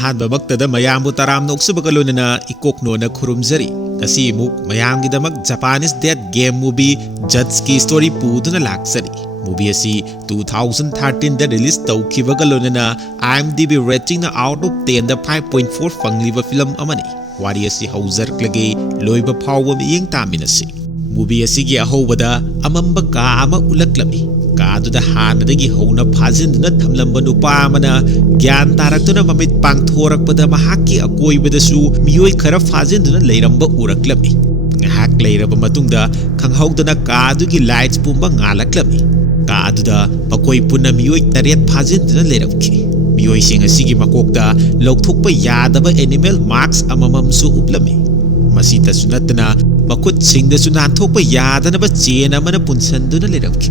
ꯑꯍꯥꯟꯕꯃꯛꯇꯗ ꯃꯌꯥꯝꯕꯨ ꯇꯔꯥꯝꯅ ꯑꯣꯛꯆꯕꯒ ꯂꯣꯏꯅꯅ ꯏꯀꯣꯛꯅꯣꯅ ꯈꯨꯔꯨꯝꯖꯔꯤ꯫ ꯉꯁꯤ ꯑꯃꯨꯛ ꯃꯌꯥꯝꯒꯤꯗꯃꯛ ꯖꯄꯥꯅꯤꯁ ꯗꯦꯠ ꯒꯦꯝ ꯃꯨꯚꯤ ꯖꯠꯁꯀꯤ ꯁ꯭ꯇꯣꯔꯤ ꯄꯨꯗꯨꯅ ꯂꯥꯛꯆꯔꯤ꯫ ꯃꯨꯚꯤ ꯑꯁꯤ 2013ꯗ ꯔꯤꯂꯤꯖ ꯇꯧꯈꯤꯕꯒ ꯂꯣꯏꯅꯅ IMDb ꯔꯦꯇꯤꯡꯅ ꯑꯥꯎꯠ ꯑꯣꯐ 10ꯗ 5.4 ꯐꯪꯂꯤꯕ ꯐꯤꯂꯝ ꯑꯃꯅꯤ꯫ ꯋꯥꯔꯤ ꯑꯁꯤ ꯍꯧꯖꯔꯛꯂꯒꯦ, ꯂꯣꯏꯕ ꯐꯥꯎꯕ ꯃꯤꯠꯌꯦꯡ ꯇꯥꯃꯤꯟꯅꯁꯤ꯫ ꯃꯨꯚꯤ ꯑꯁꯤꯒꯤ ꯑꯍꯧꯕꯗ ꯑꯃꯝꯕ ꯀꯥ ꯑꯃ ꯎꯠꯂꯛꯂꯝꯃꯤ꯫ ꯀꯥꯗꯨꯗ ꯍꯥꯟꯅꯗꯒꯤ ꯍꯧꯅ ꯐꯥꯖꯤꯟꯗꯨꯅ ꯊꯝꯂꯝꯕ ꯅꯨꯄꯥ ꯑꯃꯅ ꯒ꯭ꯌꯥꯟ ꯇꯥꯔꯛꯇꯨꯅ ꯃꯃꯤꯠ ꯄꯥꯡꯊꯣꯔꯛꯄꯗ ꯃꯍꯥꯛꯀꯤ ꯑꯀꯣꯏꯕꯗꯁꯨ ꯃꯤꯑꯣꯏ ꯈꯔ ꯐꯥꯖꯤꯟꯗꯨꯅ ꯂꯩꯔꯝꯕ ꯎꯔꯛꯂꯝꯃꯤ꯫ ꯉꯥꯏꯍꯥꯛ ꯂꯩꯔꯕ ꯃꯇꯨꯡꯗ ꯈꯪꯍꯧꯗꯅ ꯀꯥꯗꯨꯒꯤ ꯂꯥꯏꯠꯁ ꯄꯨꯝꯕ ꯉꯥꯜꯂꯛꯂꯝꯃꯤ꯫ ꯀꯥꯗꯨꯗ ꯃꯈꯣꯏ ꯄꯨꯟꯅ ꯃꯤꯑꯣꯏ 8 ꯐꯥꯖꯤꯟꯗꯨꯅ ꯂꯩꯔꯝꯈꯤ꯫ ꯃꯤꯑꯣꯏꯁꯤꯡ ꯑꯁꯤꯒꯤ ꯃꯀꯣꯛꯇ ꯂꯧꯊꯣꯛꯄ ꯌꯥꯗꯕ ꯑꯦꯅꯤꯃꯦꯜ ꯃꯥꯛꯁ ꯑꯃꯃꯝꯁꯨ ꯎꯞꯂꯝꯃꯤ꯫ ꯃꯁꯤꯇꯁꯨ ꯅꯠꯇꯅ ꯃꯈꯨꯠꯁꯤꯡꯗꯁꯨ ꯅꯥꯟꯊꯣꯛꯄ ꯌꯥꯗꯅꯕ ꯆꯦꯟ ꯑꯃꯅ ꯄꯨꯟꯁꯤꯟꯗꯨꯅ ꯂꯩꯔꯝꯈꯤ꯫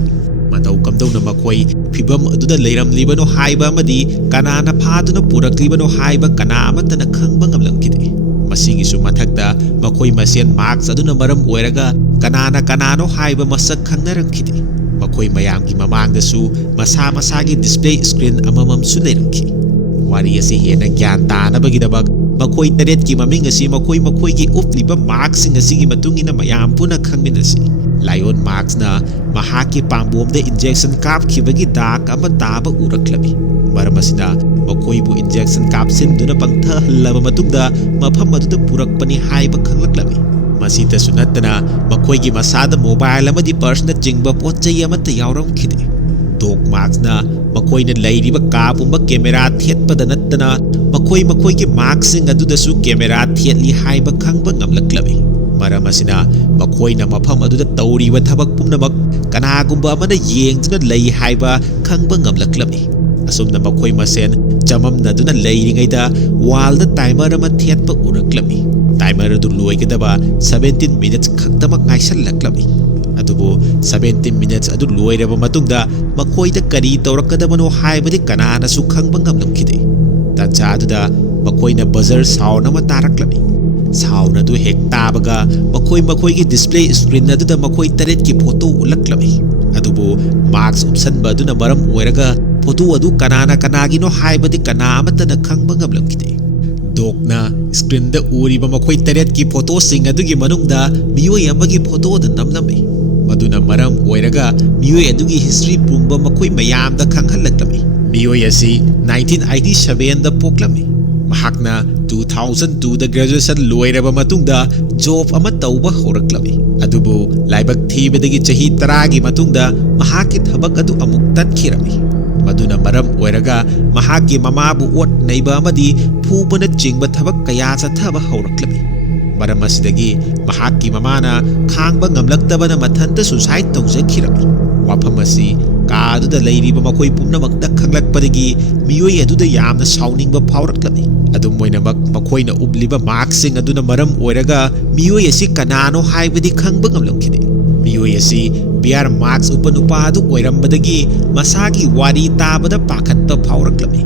ꯃꯇꯧ ꯀꯝꯗꯧꯅ ꯃꯈꯣꯏ ꯐꯤꯚꯝ ꯑꯗꯨꯗ ꯂꯩꯔꯝꯂꯤꯕꯅꯣ ꯍꯥꯏꯕ ꯑꯃꯗꯤ ꯀꯅꯥꯅ ꯐꯥꯗꯨꯅ ꯄꯨꯔꯛꯂꯤꯕꯅꯣ ꯍꯥꯏꯕ ꯀꯅꯥ ꯑꯃꯠꯇꯅ ꯈꯪꯕ ꯉꯝꯂꯝꯈꯤꯗꯦ꯫ ꯃꯁꯤꯒꯤꯁꯨ ꯃꯊꯛꯇ ꯃꯈꯣꯏ ꯃꯁꯦꯟ ꯃꯥꯛꯁ ꯑꯗꯨꯅ ꯃꯔꯝ ꯑꯣꯏꯔꯒ ꯀꯅꯥꯅ ꯀꯅꯥꯅꯣ ꯍꯥꯏꯕ ꯃꯁꯛ ꯈꯪꯅꯔꯝꯈꯤꯗꯦ꯫ ꯃꯈꯣꯏ ꯃꯌꯥꯝꯒꯤ ꯃꯃꯥꯡꯗꯁꯨ ꯃꯁꯥ ꯃꯁꯥꯒꯤ ꯗꯤꯁꯄ꯭ꯂꯦ ꯁ꯭ꯀ꯭ꯔꯤꯟ ꯑꯃꯃꯝꯁꯨ ꯂꯩꯔꯝꯈꯤ꯫ ꯋꯥꯔꯤ ꯑꯁꯤ ꯍꯦꯟꯅ ꯒ꯭ꯌꯥꯟ ꯇꯥꯅꯕꯒꯤꯗꯃꯛ ꯃꯈꯣꯏ 8ꯀꯤ ꯃꯃꯤꯡ ꯑꯁꯤ ꯃꯈꯣꯏꯒꯤ ꯎꯞꯂꯤꯕ ꯃꯥꯛꯁꯁꯤꯡ ꯑꯁꯤꯒꯤ ꯃꯇꯨꯡꯏꯟꯅ ꯃꯌꯥꯝ ꯄꯨꯟꯅ ꯈꯪꯃꯤꯟꯅꯁꯤ꯫ ꯂꯥꯏꯑꯣꯟ ꯃꯥꯛꯁꯅ ꯃꯍꯥꯛꯀꯤ ꯄꯥꯝꯕꯣꯝꯗ ꯏꯟꯖꯦꯛꯁꯟ ꯀꯥꯞꯈꯤꯕꯒꯤ ꯗꯥꯛ ꯑꯃ ꯇꯥꯕ ꯎꯔꯛꯂꯝꯃꯤ꯫ ꯃꯔꯝ ꯑꯁꯤꯅ ꯃꯈꯣꯏꯕꯨ ꯏꯟꯖꯦꯛꯁꯟ ꯀꯥꯞꯁꯤꯟꯗꯨꯅ ꯄꯪꯊꯍꯜꯂꯕ ꯃꯇꯨꯡꯗ ꯃꯐꯝ ꯑꯗꯨꯗ ꯄꯨꯔꯛꯄꯅꯤ ꯍꯥꯏꯕ ꯈꯪꯂꯛꯂꯝꯃꯤ꯫ ꯃꯁꯤꯇꯁꯨ ꯅꯠꯇꯅ ꯃꯈꯣꯏꯒꯤ ꯃꯁꯥꯗ ꯃꯣꯕꯥꯏꯜ ꯑꯃꯗꯤ ꯄꯔꯁꯅꯆꯤꯡꯕ ꯄꯣꯠꯆꯩ ꯑꯃꯠꯇ ꯌꯥꯎꯔꯝꯈꯤꯗꯦ꯫ ꯗꯣꯛ ꯃꯥꯛꯁꯅ ꯃꯈꯣꯏꯅ ꯂꯩꯔꯤꯕ ꯀꯥ ꯄꯨꯝꯕ ꯀꯦꯃꯦꯔꯥ ꯊꯦꯠꯄꯗ ꯅꯠꯇꯅ ꯃꯈꯣꯏꯒꯤ ꯃꯥꯛꯁꯁꯤꯡ ꯑꯗꯨꯗꯁꯨ ꯀꯦꯃꯦꯔꯥ ꯊꯦꯠꯂꯤ ꯍꯥꯏꯕ ꯈꯪꯕ ꯉꯝꯂꯛꯂꯝꯃꯤ꯫ ꯃꯔꯝ ꯑꯁꯤꯅ ꯃꯈꯣꯏꯅ ꯃꯐꯝ ꯑꯗꯨꯗ ꯇꯧꯔꯤꯕ ꯊꯕꯛ ꯄꯨꯝꯅꯃꯛ ꯀꯅꯥꯒꯨꯝꯕ ꯑꯃꯅ ꯌꯦꯡꯗꯨꯅ ꯂꯩ ꯍꯥꯏꯕ ꯈꯪꯕ ꯉꯝꯂꯛꯂꯝꯃꯤ꯫ ꯑꯁꯨꯝꯅ ꯃꯈꯣꯏ ꯃꯁꯦꯟ ꯆꯃꯝꯅꯗꯨꯅ ꯂꯩꯔꯤꯉꯩꯗ ꯋꯥꯜꯗ ꯇꯥꯏꯃꯔ ꯑꯃ ꯊꯦꯠꯄ ꯎꯔꯛꯂꯝꯃꯤ꯫ ꯇꯥꯏꯃꯔ ꯑꯗꯨ ꯂꯣꯏꯒꯗꯕ 17 ꯃꯤꯅꯠꯁ ꯈꯛꯇꯃꯛ ꯉꯥꯏꯁꯜꯂꯛꯂꯝꯃꯤ꯫ ꯑꯗꯨꯕꯨ 17 ꯃꯤꯅꯠꯁ ꯑꯗꯨ ꯂꯣꯏꯔꯕ ꯃꯇꯨꯡꯗ ꯃꯈꯣꯏꯗ ꯀꯔꯤ ꯇꯧꯔꯛꯀꯗꯕꯅꯣ ꯍꯥꯏꯕꯗꯤ ꯀꯅꯥꯅꯁꯨ ꯈꯪꯕ ꯉꯝꯂꯝꯈꯤꯗꯦ꯫ ꯇꯥꯟꯖꯥ ꯑꯗꯨꯗ ꯃꯈꯣꯏꯅ ꯕꯖꯔ ꯁꯥꯎꯟ ꯑꯃ ꯇꯥꯔꯛꯂꯝꯃꯤ꯫ ꯁꯥꯎꯟ ꯑꯗꯨ ꯍꯦꯛ ꯇꯥꯕꯒ ꯃꯈꯣꯏꯒꯤ ꯗꯤꯁꯄ꯭ꯂꯦ ꯁ꯭ꯀ꯭ꯔꯤꯟ ꯑꯗꯨꯗ ꯃꯈꯣꯏ 8ꯀꯤ ꯐꯣꯇꯣ ꯎꯠꯂꯛꯂꯝꯃꯤ꯫ ꯑꯗꯨꯕꯨ ꯃꯥꯛꯁ ꯎꯞꯁꯟꯕ ꯑꯗꯨꯅ ꯃꯔꯝ ꯑꯣꯏꯔꯒ ꯐꯣꯇꯣ ꯑꯗꯨ ꯀꯅꯥꯒꯤꯅꯣ ꯍꯥꯏꯕꯗꯤ ꯀꯅꯥ ꯑꯃꯠꯇꯅ ꯈꯪꯕ ꯉꯝꯂꯝꯈꯤꯗꯦ꯫ ꯗꯣꯛꯅ ꯁ꯭ꯀ꯭ꯔꯤꯟꯗ ꯎꯔꯤꯕ ꯃꯈꯣꯏ 8ꯀꯤ ꯐꯣꯇꯣꯁꯤꯡ ꯑꯗꯨꯒꯤ ꯃꯅꯨꯡꯗ ꯃꯤꯑꯣꯏ ꯑꯃꯒꯤ ꯐꯣꯇꯣꯗ ꯅꯝꯂꯝꯃꯤ꯫ ꯃꯗꯨꯅ ꯃꯔꯝ ꯑꯣꯏꯔꯒ ꯃꯤꯑꯣꯏ ꯑꯗꯨꯒꯤ ꯍꯤꯁꯇ꯭ꯔꯤ ꯄꯨꯝꯕ ꯃꯈꯣꯏ ꯃꯌꯥꯝꯗ ꯈꯪꯍꯜꯂꯛꯂꯝꯃꯤ꯫ ꯃꯤꯑꯣꯏ ꯑꯁꯤ 1987ꯗ ꯄꯣꯛꯂꯝꯃꯤ꯫ ꯃꯍꯥꯛꯅ 2002ꯗ ꯒ꯭ꯔꯦꯖꯨꯑꯦꯁꯟ ꯂꯣꯏꯔꯕ ꯃꯇꯨꯡꯗ ꯖꯣꯕ ꯑꯃ ꯇꯧꯕ ꯍꯧꯔꯛꯂꯝꯃꯤ꯫ ꯑꯗꯨꯕꯨ ꯂꯥꯏꯕꯛ ꯊꯤꯕꯗꯒꯤ ꯆꯍꯤ 10ꯒꯤ ꯃꯇꯨꯡꯗ ꯃꯍꯥꯛꯀꯤ ꯊꯕꯛ ꯑꯗꯨ ꯑꯃꯨꯛ ꯇꯠꯈꯤꯔꯝꯃꯤ꯫ ꯃꯗꯨꯅ ꯃꯔꯝ ꯑꯣꯏꯔꯒ ꯃꯍꯥꯛꯀꯤ ꯃꯃꯥꯕꯨ ꯑꯣꯠ ꯅꯩꯕ ꯑꯃꯗꯤ ꯐꯨꯕꯅꯆꯤꯡꯕ ꯊꯕꯛ ꯀꯌꯥ ꯆꯠꯊꯕ ꯍꯧꯔꯛꯂꯝꯃꯤ꯫ ꯃꯔꯝ ꯑꯁꯤꯗꯒꯤ ꯃꯍꯥꯛꯀꯤ ꯃꯃꯥꯅ ꯈꯥꯡꯕ ꯉꯝꯂꯛꯇꯕꯅ ꯃꯊꯟꯇ ꯁꯨꯁꯥꯏꯠ ꯇꯧꯖꯈꯤꯔꯝꯃꯤ꯫ ꯋꯥꯐꯝ ꯑꯁꯤ ꯀꯥ ꯑꯗꯨꯗ ꯂꯩꯔꯤꯕ ꯃꯈꯣꯏ ꯄꯨꯝꯅꯃꯛꯇ ꯈꯪꯂꯛꯄꯗꯒꯤ ꯃꯤꯑꯣꯏ ꯑꯗꯨꯗ ꯌꯥꯝꯅ ꯁꯥꯎꯅꯤꯡꯕ ꯐꯥꯎꯔꯛꯂꯝꯃꯤ꯫ ꯑꯗꯨꯝ ꯑꯣꯏꯅꯃꯛ ꯃꯈꯣꯏꯅ ꯎꯞꯂꯤꯕ ꯃꯥꯛꯁꯁꯤꯡ ꯑꯗꯨꯅ ꯃꯔꯝ ꯑꯣꯏꯔꯒ ꯃꯤꯑꯣꯏ ꯑꯁꯤ ꯀꯅꯥꯅꯣ ꯍꯥꯏꯕꯗꯤ ꯈꯪꯕ ꯉꯝꯂꯝꯈꯤꯗꯦ꯫ ꯃꯤꯑꯣꯏ ꯑꯁꯤ ꯕꯤꯌꯥꯔ ꯃꯥꯛꯁ ꯎꯞꯄ ꯅꯨꯄꯥ ꯑꯗꯨ ꯑꯣꯏꯔꯝꯕꯗꯒꯤ ꯃꯁꯥꯒꯤ ꯋꯥꯔꯤ ꯇꯥꯕꯗ ꯄꯥꯈꯠꯄ ꯐꯥꯎꯔꯛꯂꯝꯃꯤ꯫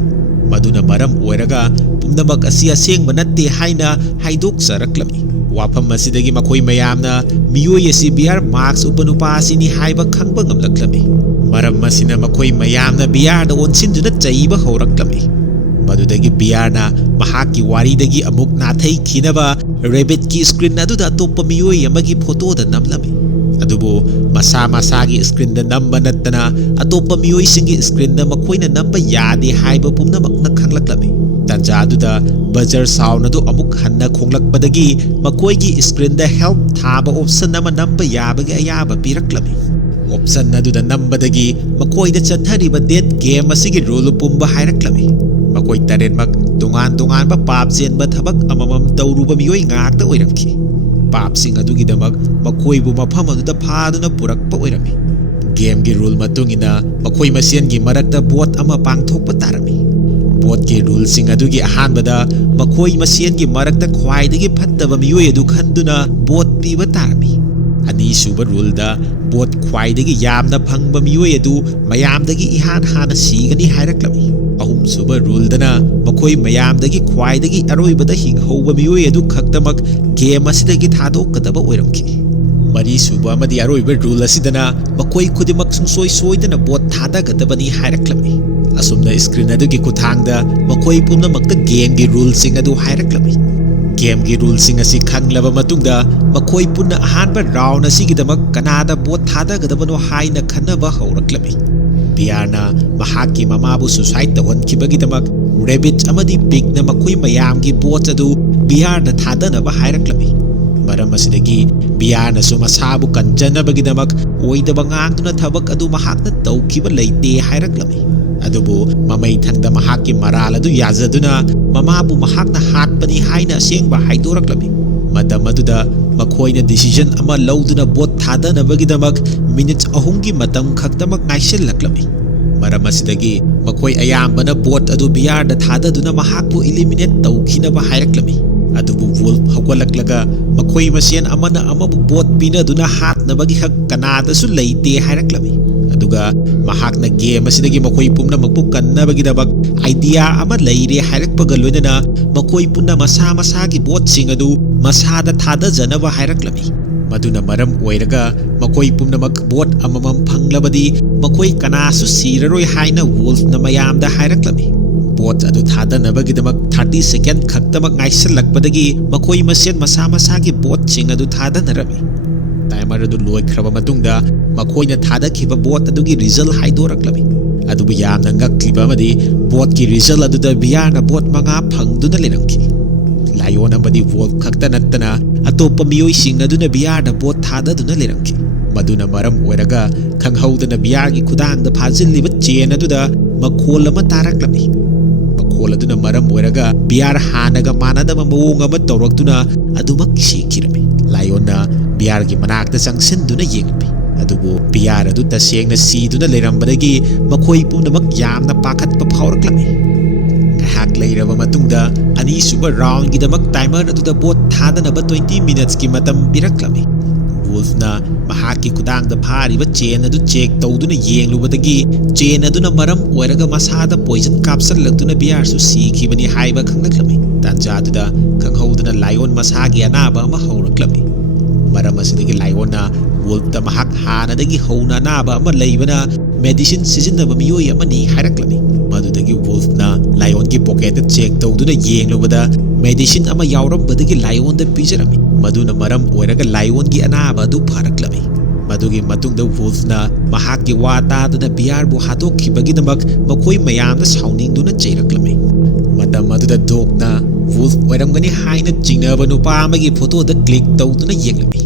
ꯃꯗꯨꯅ ꯃꯔꯝ ꯑꯣꯏꯔꯒ ꯄꯨꯝꯅꯃꯛ ꯑꯁꯤ ꯑꯁꯦꯡꯕ ꯅꯠꯇꯦ ꯍꯥꯏꯅ ꯍꯥꯏꯗꯣꯛꯆꯔꯛꯂꯝꯃꯤ꯫ ꯋꯥꯐꯝ ꯑꯁꯤꯗꯒꯤ ꯃꯈꯣꯏ ꯃꯌꯥꯝꯅ ꯃꯤꯑꯣꯏ ꯑꯁꯤ ꯕꯤꯌꯥꯔ ꯃꯥꯛꯁ ꯎꯞꯄ ꯅꯨꯄꯥ ꯑꯁꯤꯅꯤ ꯍꯥꯏꯕ ꯈꯪꯕ ꯉꯝꯂꯛꯂꯝꯃꯤ꯫ ꯃꯔꯝ ꯑꯁꯤꯅ ꯃꯈꯣꯏ ꯃꯌꯥꯝꯅ ꯕꯤꯌꯥꯔꯗ ꯑꯣꯟꯁꯤꯟꯗꯨꯅ ꯆꯩꯕ ꯍꯧꯔꯛꯂꯝꯃꯤ꯫ ꯃꯗꯨꯗꯒꯤ ꯕꯤꯌꯥꯔꯅ ꯃꯍꯥꯛꯀꯤ ꯋꯥꯔꯤꯗꯒꯤ ꯑꯃꯨꯛ ꯅꯥꯊꯩꯈꯤꯅꯕ ꯔꯦꯕꯤꯠꯀꯤ ꯁ꯭ꯀ꯭ꯔꯤꯟ ꯑꯗꯨꯗ ꯑꯇꯣꯞꯄ ꯃꯤꯑꯣꯏ ꯑꯃꯒꯤ ꯐꯣꯇꯣꯗ ꯅꯝꯂꯝꯃꯤ꯫ ꯑꯗꯨꯕꯨ ꯃꯁꯥꯒꯤ ꯁ꯭ꯀ꯭ꯔꯤꯟꯗ ꯅꯝꯕ ꯅꯠꯇꯅ ꯑꯇꯣꯞꯄ ꯃꯤꯑꯣꯏꯁꯤꯡꯒꯤ ꯁ꯭ꯀ꯭ꯔꯤꯟꯗ ꯃꯈꯣꯏꯅ ꯅꯝꯕ ꯌꯥꯗꯦ ꯍꯥꯏꯕ ꯄꯨꯝꯅꯃꯛꯅ ꯈꯪꯂꯛꯂꯝꯃꯤ꯫ ꯇꯥꯟꯖꯥ ꯑꯗꯨꯗ ꯕꯖꯔ ꯁꯥꯎꯟ ꯑꯗꯨ ꯑꯃꯨꯛ ꯍꯟꯅ ꯈꯣꯡꯂꯛꯄꯗꯒꯤ ꯃꯈꯣꯏꯒꯤ ꯁ꯭ꯀ꯭ꯔꯤꯟꯗ ꯍꯦꯜꯞ ꯊꯥꯕ ꯑꯣꯞꯁꯟ ꯑꯃ ꯅꯝꯕ ꯌꯥꯕꯒꯤ ꯑꯌꯥꯕ ꯄꯤꯔꯛꯂꯝꯃꯤ꯫ ꯑꯣꯞꯁꯟ ꯑꯗꯨꯗ ꯅꯝꯕꯗꯒꯤ ꯃꯈꯣꯏꯗ ꯆꯠꯊꯔꯤꯕ ꯗꯦꯠ ꯒꯦꯝ ꯑꯁꯤꯒꯤ ꯔꯨꯜ ꯄꯨꯝꯕ ꯍꯥꯏꯔꯛꯂꯝꯃꯤ꯫ ꯃꯈꯣꯏ 8ꯃꯛ ꯇꯣꯉꯥꯟꯕ ꯄꯥꯞ ꯆꯦꯟꯕ ꯊꯕꯛ ꯑꯃꯃꯝ ꯇꯧꯔꯨꯕ ꯃꯤꯑꯣꯏ ꯉꯥꯛꯇ ꯑꯣꯏꯔꯝꯈꯤ꯫ ꯄꯥꯞꯁꯤꯡ ꯑꯗꯨꯒꯤꯗꯃꯛ ꯃꯈꯣꯏꯕꯨ ꯃꯐꯝ ꯑꯗꯨꯗ ꯐꯥꯗꯨꯅ ꯄꯨꯔꯛꯄ ꯑꯣꯏꯔꯝꯃꯤ꯫ ꯒꯦꯝꯒꯤ ꯔꯨꯜ ꯃꯇꯨꯡꯏꯟꯅ ꯃꯈꯣꯏ ꯃꯁꯦꯟꯒꯤ ꯃꯔꯛꯇ ꯚꯣꯠ ꯑꯃ ꯄꯥꯡꯊꯣꯛꯄ ꯇꯥꯔꯝꯃꯤ꯫ ꯚꯣꯠꯀꯤ ꯔꯨꯜꯁꯤꯡ ꯑꯗꯨꯒꯤ ꯑꯍꯥꯟꯕꯗ ꯃꯈꯣꯏ ꯃꯁꯦꯟꯒꯤ ꯃꯔꯛꯇ ꯈ꯭ꯋꯥꯏꯗꯒꯤ ꯐꯠꯇꯕ ꯃꯤꯑꯣꯏ ꯑꯗꯨ ꯈꯟꯗꯨꯅ ꯚꯣꯠ ꯄꯤꯕ ꯇꯥꯔꯝꯃꯤ꯫ ꯑꯅꯤꯁꯨꯕ ꯔꯨꯜꯗ ꯚꯣꯠ ꯈ꯭ꯋꯥꯏꯗꯒꯤ ꯌꯥꯝꯅ ꯐꯪꯕ ꯃꯤꯑꯣꯏ ꯑꯗꯨ ꯃꯌꯥꯝꯗꯒꯤ ꯏꯍꯥꯟ ꯍꯥꯟꯅ ꯁꯤꯒꯅꯤ ꯍꯥꯏꯔꯛꯂꯝꯃꯤ꯫ ꯑꯍꯨꯝꯁꯨꯕ ꯔꯨꯜꯗꯅ ꯃꯈꯣꯏ ꯃꯌꯥꯝꯗꯒꯤ ꯈ꯭ꯋꯥꯏꯗꯒꯤ ꯑꯔꯣꯏꯕꯗ ꯍꯤꯡꯍꯧꯕ ꯃꯤꯑꯣꯏ ꯑꯗꯨ ꯈꯛꯇꯃꯛ ꯒꯦꯝ ꯑꯁꯤꯗꯒꯤ ꯊꯥꯗꯣꯛꯀꯗꯕ ꯑꯣꯏꯔꯝꯈꯤ꯫ ꯃꯔꯤ ꯁꯨꯕ ꯑꯃꯗꯤ ꯑꯔꯣꯏꯕ ꯔꯨꯜ ꯑꯁꯤꯗꯅ ꯃꯈꯣꯏ ꯈꯨꯗꯤꯡꯃꯛ ꯁꯨꯡꯁꯣꯏ ꯁꯣꯏꯗꯅ ꯚꯣꯠ ꯊꯥꯗꯒꯗꯕꯅꯤ ꯍꯥꯏꯔꯛꯂꯝꯃꯤ꯫ ꯑꯁꯨꯝꯅ ꯁ꯭ꯀ꯭ꯔꯤꯟ ꯑꯗꯨꯒꯤ ꯈꯨꯠꯊꯥꯡꯗ ꯃꯈꯣꯏ ꯄꯨꯝꯅꯃꯛꯇ ꯒꯦꯝꯒꯤ ꯔꯨꯜꯁꯤꯡ ꯑꯗꯨ ꯍꯥꯏꯔꯛꯂꯝꯃꯤ꯫ ꯒꯦꯝꯒꯤ ꯔꯨꯜꯁꯤꯡ ꯑꯁꯤ ꯈꯪꯂꯕ ꯃꯇꯨꯡꯗ ꯃꯈꯣꯏ ꯄꯨꯟꯅ ꯑꯍꯥꯟꯕ ꯔꯥꯎꯟ ꯑꯁꯤꯒꯤꯗꯃꯛ ꯀꯅꯥꯗ ꯚꯣꯠ ꯊꯥꯗꯒꯗꯕꯅꯣ ꯍꯥꯏꯅ ꯈꯟꯅꯕ ꯍꯧꯔꯛꯂꯝꯃꯤ꯫ ꯕꯤꯌꯥꯔꯅ ꯃꯍꯥꯛꯀꯤ ꯃꯃꯥꯕꯨ ꯁꯨꯁꯥꯏꯗ ꯇꯧꯍꯟꯈꯤꯕꯒꯤꯗꯃꯛ ꯔꯦꯕꯤꯠ ꯑꯃꯗꯤ ꯄꯤꯒꯅ ꯃꯈꯣꯏ ꯃꯌꯥꯝꯒꯤ ꯚꯣꯠ ꯑꯗꯨ ꯕꯤꯌꯥꯔꯗ ꯊꯥꯗꯅꯕ ꯍꯥꯏꯔꯛꯂꯝꯃꯤ꯫ ꯃꯔꯝ ꯑꯁꯤꯗꯒꯤ ꯕꯤꯌꯥꯔꯅꯁꯨ ꯃꯁꯥꯕꯨ ꯀꯟꯖꯅꯕꯒꯤꯗꯃꯛ ꯑꯣꯏꯗꯕ ꯉꯥꯡꯗꯨꯅ ꯊꯕꯛ ꯑꯗꯨ ꯃꯍꯥꯛꯅ ꯇꯧꯈꯤꯕ ꯂꯩꯇꯦ ꯍꯥꯏꯔꯛꯂꯝꯃꯤ꯫ ꯑꯗꯨꯕꯨ ꯃꯃꯩ ꯊꯪꯗ ꯃꯍꯥꯛꯀꯤ ꯃꯔꯥꯜ ꯑꯗꯨ ꯌꯥꯖꯗꯨꯅ ꯃꯃꯥꯕꯨ ꯃꯍꯥꯛꯅ ꯍꯥꯠꯄꯅꯤ ꯍꯥꯏꯅ ꯑꯁꯦꯡꯕ ꯍꯥꯏꯗꯣꯔꯛꯂꯝꯃꯤ꯫ ꯃꯇꯝ ꯑꯗꯨꯗ ꯃꯈꯣꯏꯅ ꯗꯤꯁꯤꯖꯟ ꯑꯃ ꯂꯧꯗꯨꯅ ꯚꯣꯠ ꯊꯥꯗꯅꯕꯒꯤꯗꯃꯛ ꯃꯤꯅꯤꯠ 3ꯒꯤ ꯃꯇꯝ ꯈꯛꯇꯃꯛ ꯉꯥꯏꯁꯤꯜꯂꯛꯂꯝꯃꯤ꯫ ꯃꯔꯝ ꯑꯁꯤꯗꯒꯤ ꯃꯈꯣꯏ ꯑꯌꯥꯝꯕꯅ ꯚꯣꯠ ꯑꯗꯨ ꯕꯤꯌꯥꯔꯗ ꯊꯥꯗꯗꯨꯅ ꯃꯍꯥꯛꯄꯨ ꯏꯂꯤꯃꯤꯅꯦꯠ ꯇꯧꯈꯤꯅꯕ ꯍꯥꯏꯔꯛꯂꯝꯃꯤ꯫ ꯑꯗꯨꯕꯨ ꯋꯨꯜꯐ ꯍꯧꯒꯠꯂꯛꯂꯒ ꯃꯈꯣꯏ ꯃꯁꯦꯟ ꯑꯃꯅ ꯑꯃꯕꯨ ꯚꯣꯠ ꯄꯤꯅꯗꯨꯅ ꯍꯥꯠꯅꯕꯒꯤ ꯍꯛ ꯀꯅꯥꯗꯁꯨ ꯂꯩꯇꯦ ꯍꯥꯏꯔꯛꯂꯝꯃꯤ꯫ ꯑꯗꯨꯒ ꯃꯍꯥꯛꯅ ꯒꯦꯝ ꯑꯁꯤꯗꯒꯤ ꯃꯈꯣꯏ ꯄꯨꯝꯅꯃꯛꯄꯨ ꯀꯟꯅꯕꯒꯤꯗꯃꯛ ꯑꯥꯏꯗꯤꯌꯥ ꯑꯃ ꯂꯩꯔꯦ ꯍꯥꯏꯔꯛꯄꯒ ꯂꯣꯏꯅꯅ ꯃꯈꯣꯏ ꯄꯨꯟꯅ ꯃꯁꯥ ꯃꯁꯥꯒꯤ ꯚꯣꯠꯁꯤꯡ ꯑꯗꯨ ꯃꯁꯥꯗ ꯊꯥꯗꯖꯅꯕ ꯍꯥꯏꯔꯛꯂꯝꯃꯤ꯫ ꯃꯗꯨꯅ ꯃꯔꯝ ꯑꯣꯏꯔꯒ ꯃꯈꯣꯏ ꯄꯨꯝꯅꯃꯛ ꯚꯣꯠ ꯑꯃꯃꯝ ꯐꯪꯂꯕꯗꯤ ꯃꯈꯣꯏ ꯀꯅꯥꯁꯨ ꯁꯤꯔꯔꯣꯏ ꯍꯥꯏꯅ ꯋꯨꯜꯐꯅ ꯃꯌꯥꯝꯗ ꯍꯥꯏꯔꯛꯂꯝꯃꯤ꯫ ꯚꯣꯠ ꯑꯗꯨ ꯊꯥꯗꯅꯕꯒꯤꯗꯃꯛ 30 ꯁꯦꯀꯦꯟ ꯈꯛꯇꯃꯛ ꯉꯥꯏꯁꯤꯜꯂꯛꯄꯗꯒꯤ ꯃꯈꯣꯏ ꯃꯁꯦꯟ ꯃꯁꯥ ꯃꯁꯥꯒꯤ ꯚꯣꯠꯁꯤꯡ ꯑꯗꯨ ꯊꯥꯗꯅꯔꯝꯃꯤ꯫ ꯇꯥꯏꯃꯔ ꯑꯗꯨ ꯂꯣꯏꯈ꯭ꯔꯕ ꯃꯇꯨꯡꯗ ꯃꯈꯣꯏꯅ ꯊꯥꯗꯈꯤꯕ ꯚꯣꯠ ꯑꯗꯨꯒꯤ ꯔꯤꯖꯜ ꯍꯥꯏꯗꯣꯔꯛꯂꯝꯃꯤ꯫ ꯑꯗꯨꯕꯨ ꯌꯥꯝꯅ ꯉꯛꯂꯤꯕ ꯑꯃꯗꯤ ꯚꯣꯠꯀꯤ ꯔꯤꯖꯜ ꯑꯗꯨꯗ ꯕꯤꯌꯥꯔꯅ ꯚꯣꯠ 5 ꯐꯪꯗꯨꯅ ꯂꯩꯔꯝꯈꯤ꯫ ꯂꯥꯏꯑꯣꯟ ꯑꯃꯗꯤ ꯋꯨꯜꯐ ꯈꯛꯇ ꯅꯠꯇꯅ ꯑꯇꯣꯞꯄ ꯃꯤꯑꯣꯏꯁꯤꯡ ꯑꯗꯨꯅ ꯕꯤꯌꯥꯔꯗ ꯚꯣꯠ ꯊꯥꯗꯗꯨꯅ ꯂꯩꯔꯝꯈꯤ꯫ ꯃꯗꯨꯅ ꯃꯔꯝ ꯑꯣꯏꯔꯒ ꯈꯪꯍꯧꯗꯅ ꯕꯤꯌꯥꯔꯒꯤ ꯈꯨꯗꯥꯡꯗ ꯐꯥꯖꯤꯜꯂꯤꯕ ꯆꯦꯟ ꯑꯗꯨꯗ ꯃꯈꯣꯜ ꯑꯃ ꯇꯥꯔꯛꯂꯝꯃꯤ꯫ ꯃꯈꯣꯜ ꯑꯗꯨꯅ ꯃꯔꯝ ꯑꯣꯏꯔꯒ ꯕꯤꯌꯥꯔ ꯍꯥꯟꯅꯒ ꯃꯥꯟꯅꯗꯕ ꯃꯑꯣꯡ ꯑꯃ ꯇꯧꯔꯛꯇꯨꯅ ꯑꯗꯨꯃꯛ ꯁꯤꯈꯤꯔꯝꯃꯤ꯫ ꯂꯥꯏꯑꯣꯟꯅ ꯕꯤꯌꯥꯔꯒꯤ ꯃꯅꯥꯛꯇ ꯆꯪꯁꯤꯟꯗꯨꯅ ꯌꯦꯡꯂꯝꯃꯤ꯫ ꯑꯗꯨꯕꯨ ꯕꯤꯌꯥꯔ ꯑꯗꯨ ꯇꯁꯦꯡꯅ ꯁꯤꯗꯨꯅ ꯂꯩꯔꯝꯕꯗꯒꯤ ꯃꯈꯣꯏ ꯄꯨꯝꯅꯃꯛ ꯌꯥꯝꯅ ꯄꯥꯈꯠꯄ ꯐꯥꯎꯔꯛꯂꯝꯃꯤ꯫ ꯉꯥꯏꯍꯥꯛ ꯂꯩꯔꯕ ꯃꯇꯨꯡꯗ ꯑꯅꯤꯁꯨꯕ ꯔꯥꯎꯟꯒꯤꯗꯃꯛ ꯇꯥꯏꯃꯔ ꯑꯗꯨꯗ ꯚꯣꯠ ꯊꯥꯗꯅꯕ 20 ꯃꯤꯅꯠꯁꯀꯤ ꯃꯇꯝ ꯄꯤꯔꯛꯂꯝꯃꯤ꯫ ꯋꯨꯜꯐꯅ ꯃꯍꯥꯛꯀꯤ ꯈꯨꯗꯥꯡꯗ ꯐꯥꯔꯤꯕ ꯆꯦꯟ ꯑꯗꯨ ꯆꯦꯛ ꯇꯧꯗꯨꯅ ꯌꯦꯡꯂꯨꯕꯗꯒꯤ ꯆꯦꯟ ꯑꯗꯨꯅ ꯃꯔꯝ ꯑꯣꯏꯔꯒ ꯃꯁꯥꯗ ꯄꯣꯏꯖꯟ ꯀꯥꯞꯁꯤꯜꯂꯛꯇꯨꯅ ꯕꯤꯌꯥꯔꯁꯨ ꯁꯤꯈꯤꯕꯅꯤ ꯍꯥꯏꯕ ꯈꯪꯂꯛꯂꯝꯃꯤ꯫ ꯇꯥꯟꯖꯥꯗꯨꯗ ꯈꯪꯍꯧꯗꯅ ꯂꯥꯏꯑꯣꯟ ꯃꯁꯥꯒꯤ ꯑꯅꯥꯕ ꯑꯃ ꯍꯧꯔꯛꯂꯝꯃꯤ꯫ ꯃꯔꯝ ꯑꯁꯤꯗꯒꯤ ꯂꯥꯏꯑꯣꯟꯅ ꯋꯨꯜꯐꯇ ꯃꯍꯥꯛ ꯍꯥꯟꯅꯗꯒꯤ ꯍꯧꯅ ꯑꯅꯥꯕ ꯑꯃ ꯂꯩꯕꯅ ꯃꯦꯗꯤꯁꯤꯟ ꯁꯤꯖꯤꯟꯅꯕ ꯃꯤꯑꯣꯏ ꯑꯃꯅꯤ ꯍꯥꯏꯔꯛꯂꯝꯃꯤ꯫ ꯃꯗꯨꯗꯒꯤ ꯋꯨꯜꯐꯅ ꯂꯥꯏꯑꯣꯟꯒꯤ ꯄꯣꯀꯦꯠꯇ ꯆꯦꯛ ꯇꯧꯗꯨꯅ ꯌꯦꯡꯂꯨꯕꯗ ꯃꯦꯗꯤꯁꯤꯟ ꯑꯃ ꯌꯥꯎꯔꯝꯕꯗꯒꯤ ꯂꯥꯏꯑꯣꯟꯗ ꯄꯤꯖꯔꯝꯃꯤ꯫ ꯃꯗꯨꯅ ꯃꯔꯝ ꯑꯣꯏꯔꯒ ꯂꯥꯏꯑꯣꯟꯒꯤ ꯑꯅꯥꯕ ꯑꯗꯨ ꯐꯔꯛꯂꯝꯃꯤ꯫ ꯃꯗꯨꯒꯤ ꯃꯇꯨꯡꯗ ꯋꯨꯜꯐꯅ ꯃꯍꯥꯛꯀꯤ ꯋꯥ ꯇꯥꯗꯨꯅ ꯕꯤꯌꯥꯔꯕꯨ ꯍꯥꯠꯇꯣꯛꯈꯤꯕꯒꯤꯗꯃꯛ ꯃꯈꯣꯏ ꯃꯌꯥꯝꯗ ꯁꯥꯎꯅꯤꯡꯗꯨꯅ ꯆꯩꯔꯛꯂꯝꯃꯤ꯫ ꯃꯇꯝ ꯑꯗꯨꯗ ꯗꯣꯛꯅ ꯋꯨꯜꯐ ꯑꯣꯏꯔꯝꯒꯅꯤ ꯍꯥꯏꯅ ꯆꯤꯡꯅꯕ ꯅꯨꯄꯥ ꯑꯃꯒꯤ ꯐꯣꯇꯣꯗ ꯀ꯭ꯂꯤꯛ ꯇꯧꯗꯨꯅ ꯌꯦꯡꯂꯝꯃꯤ꯫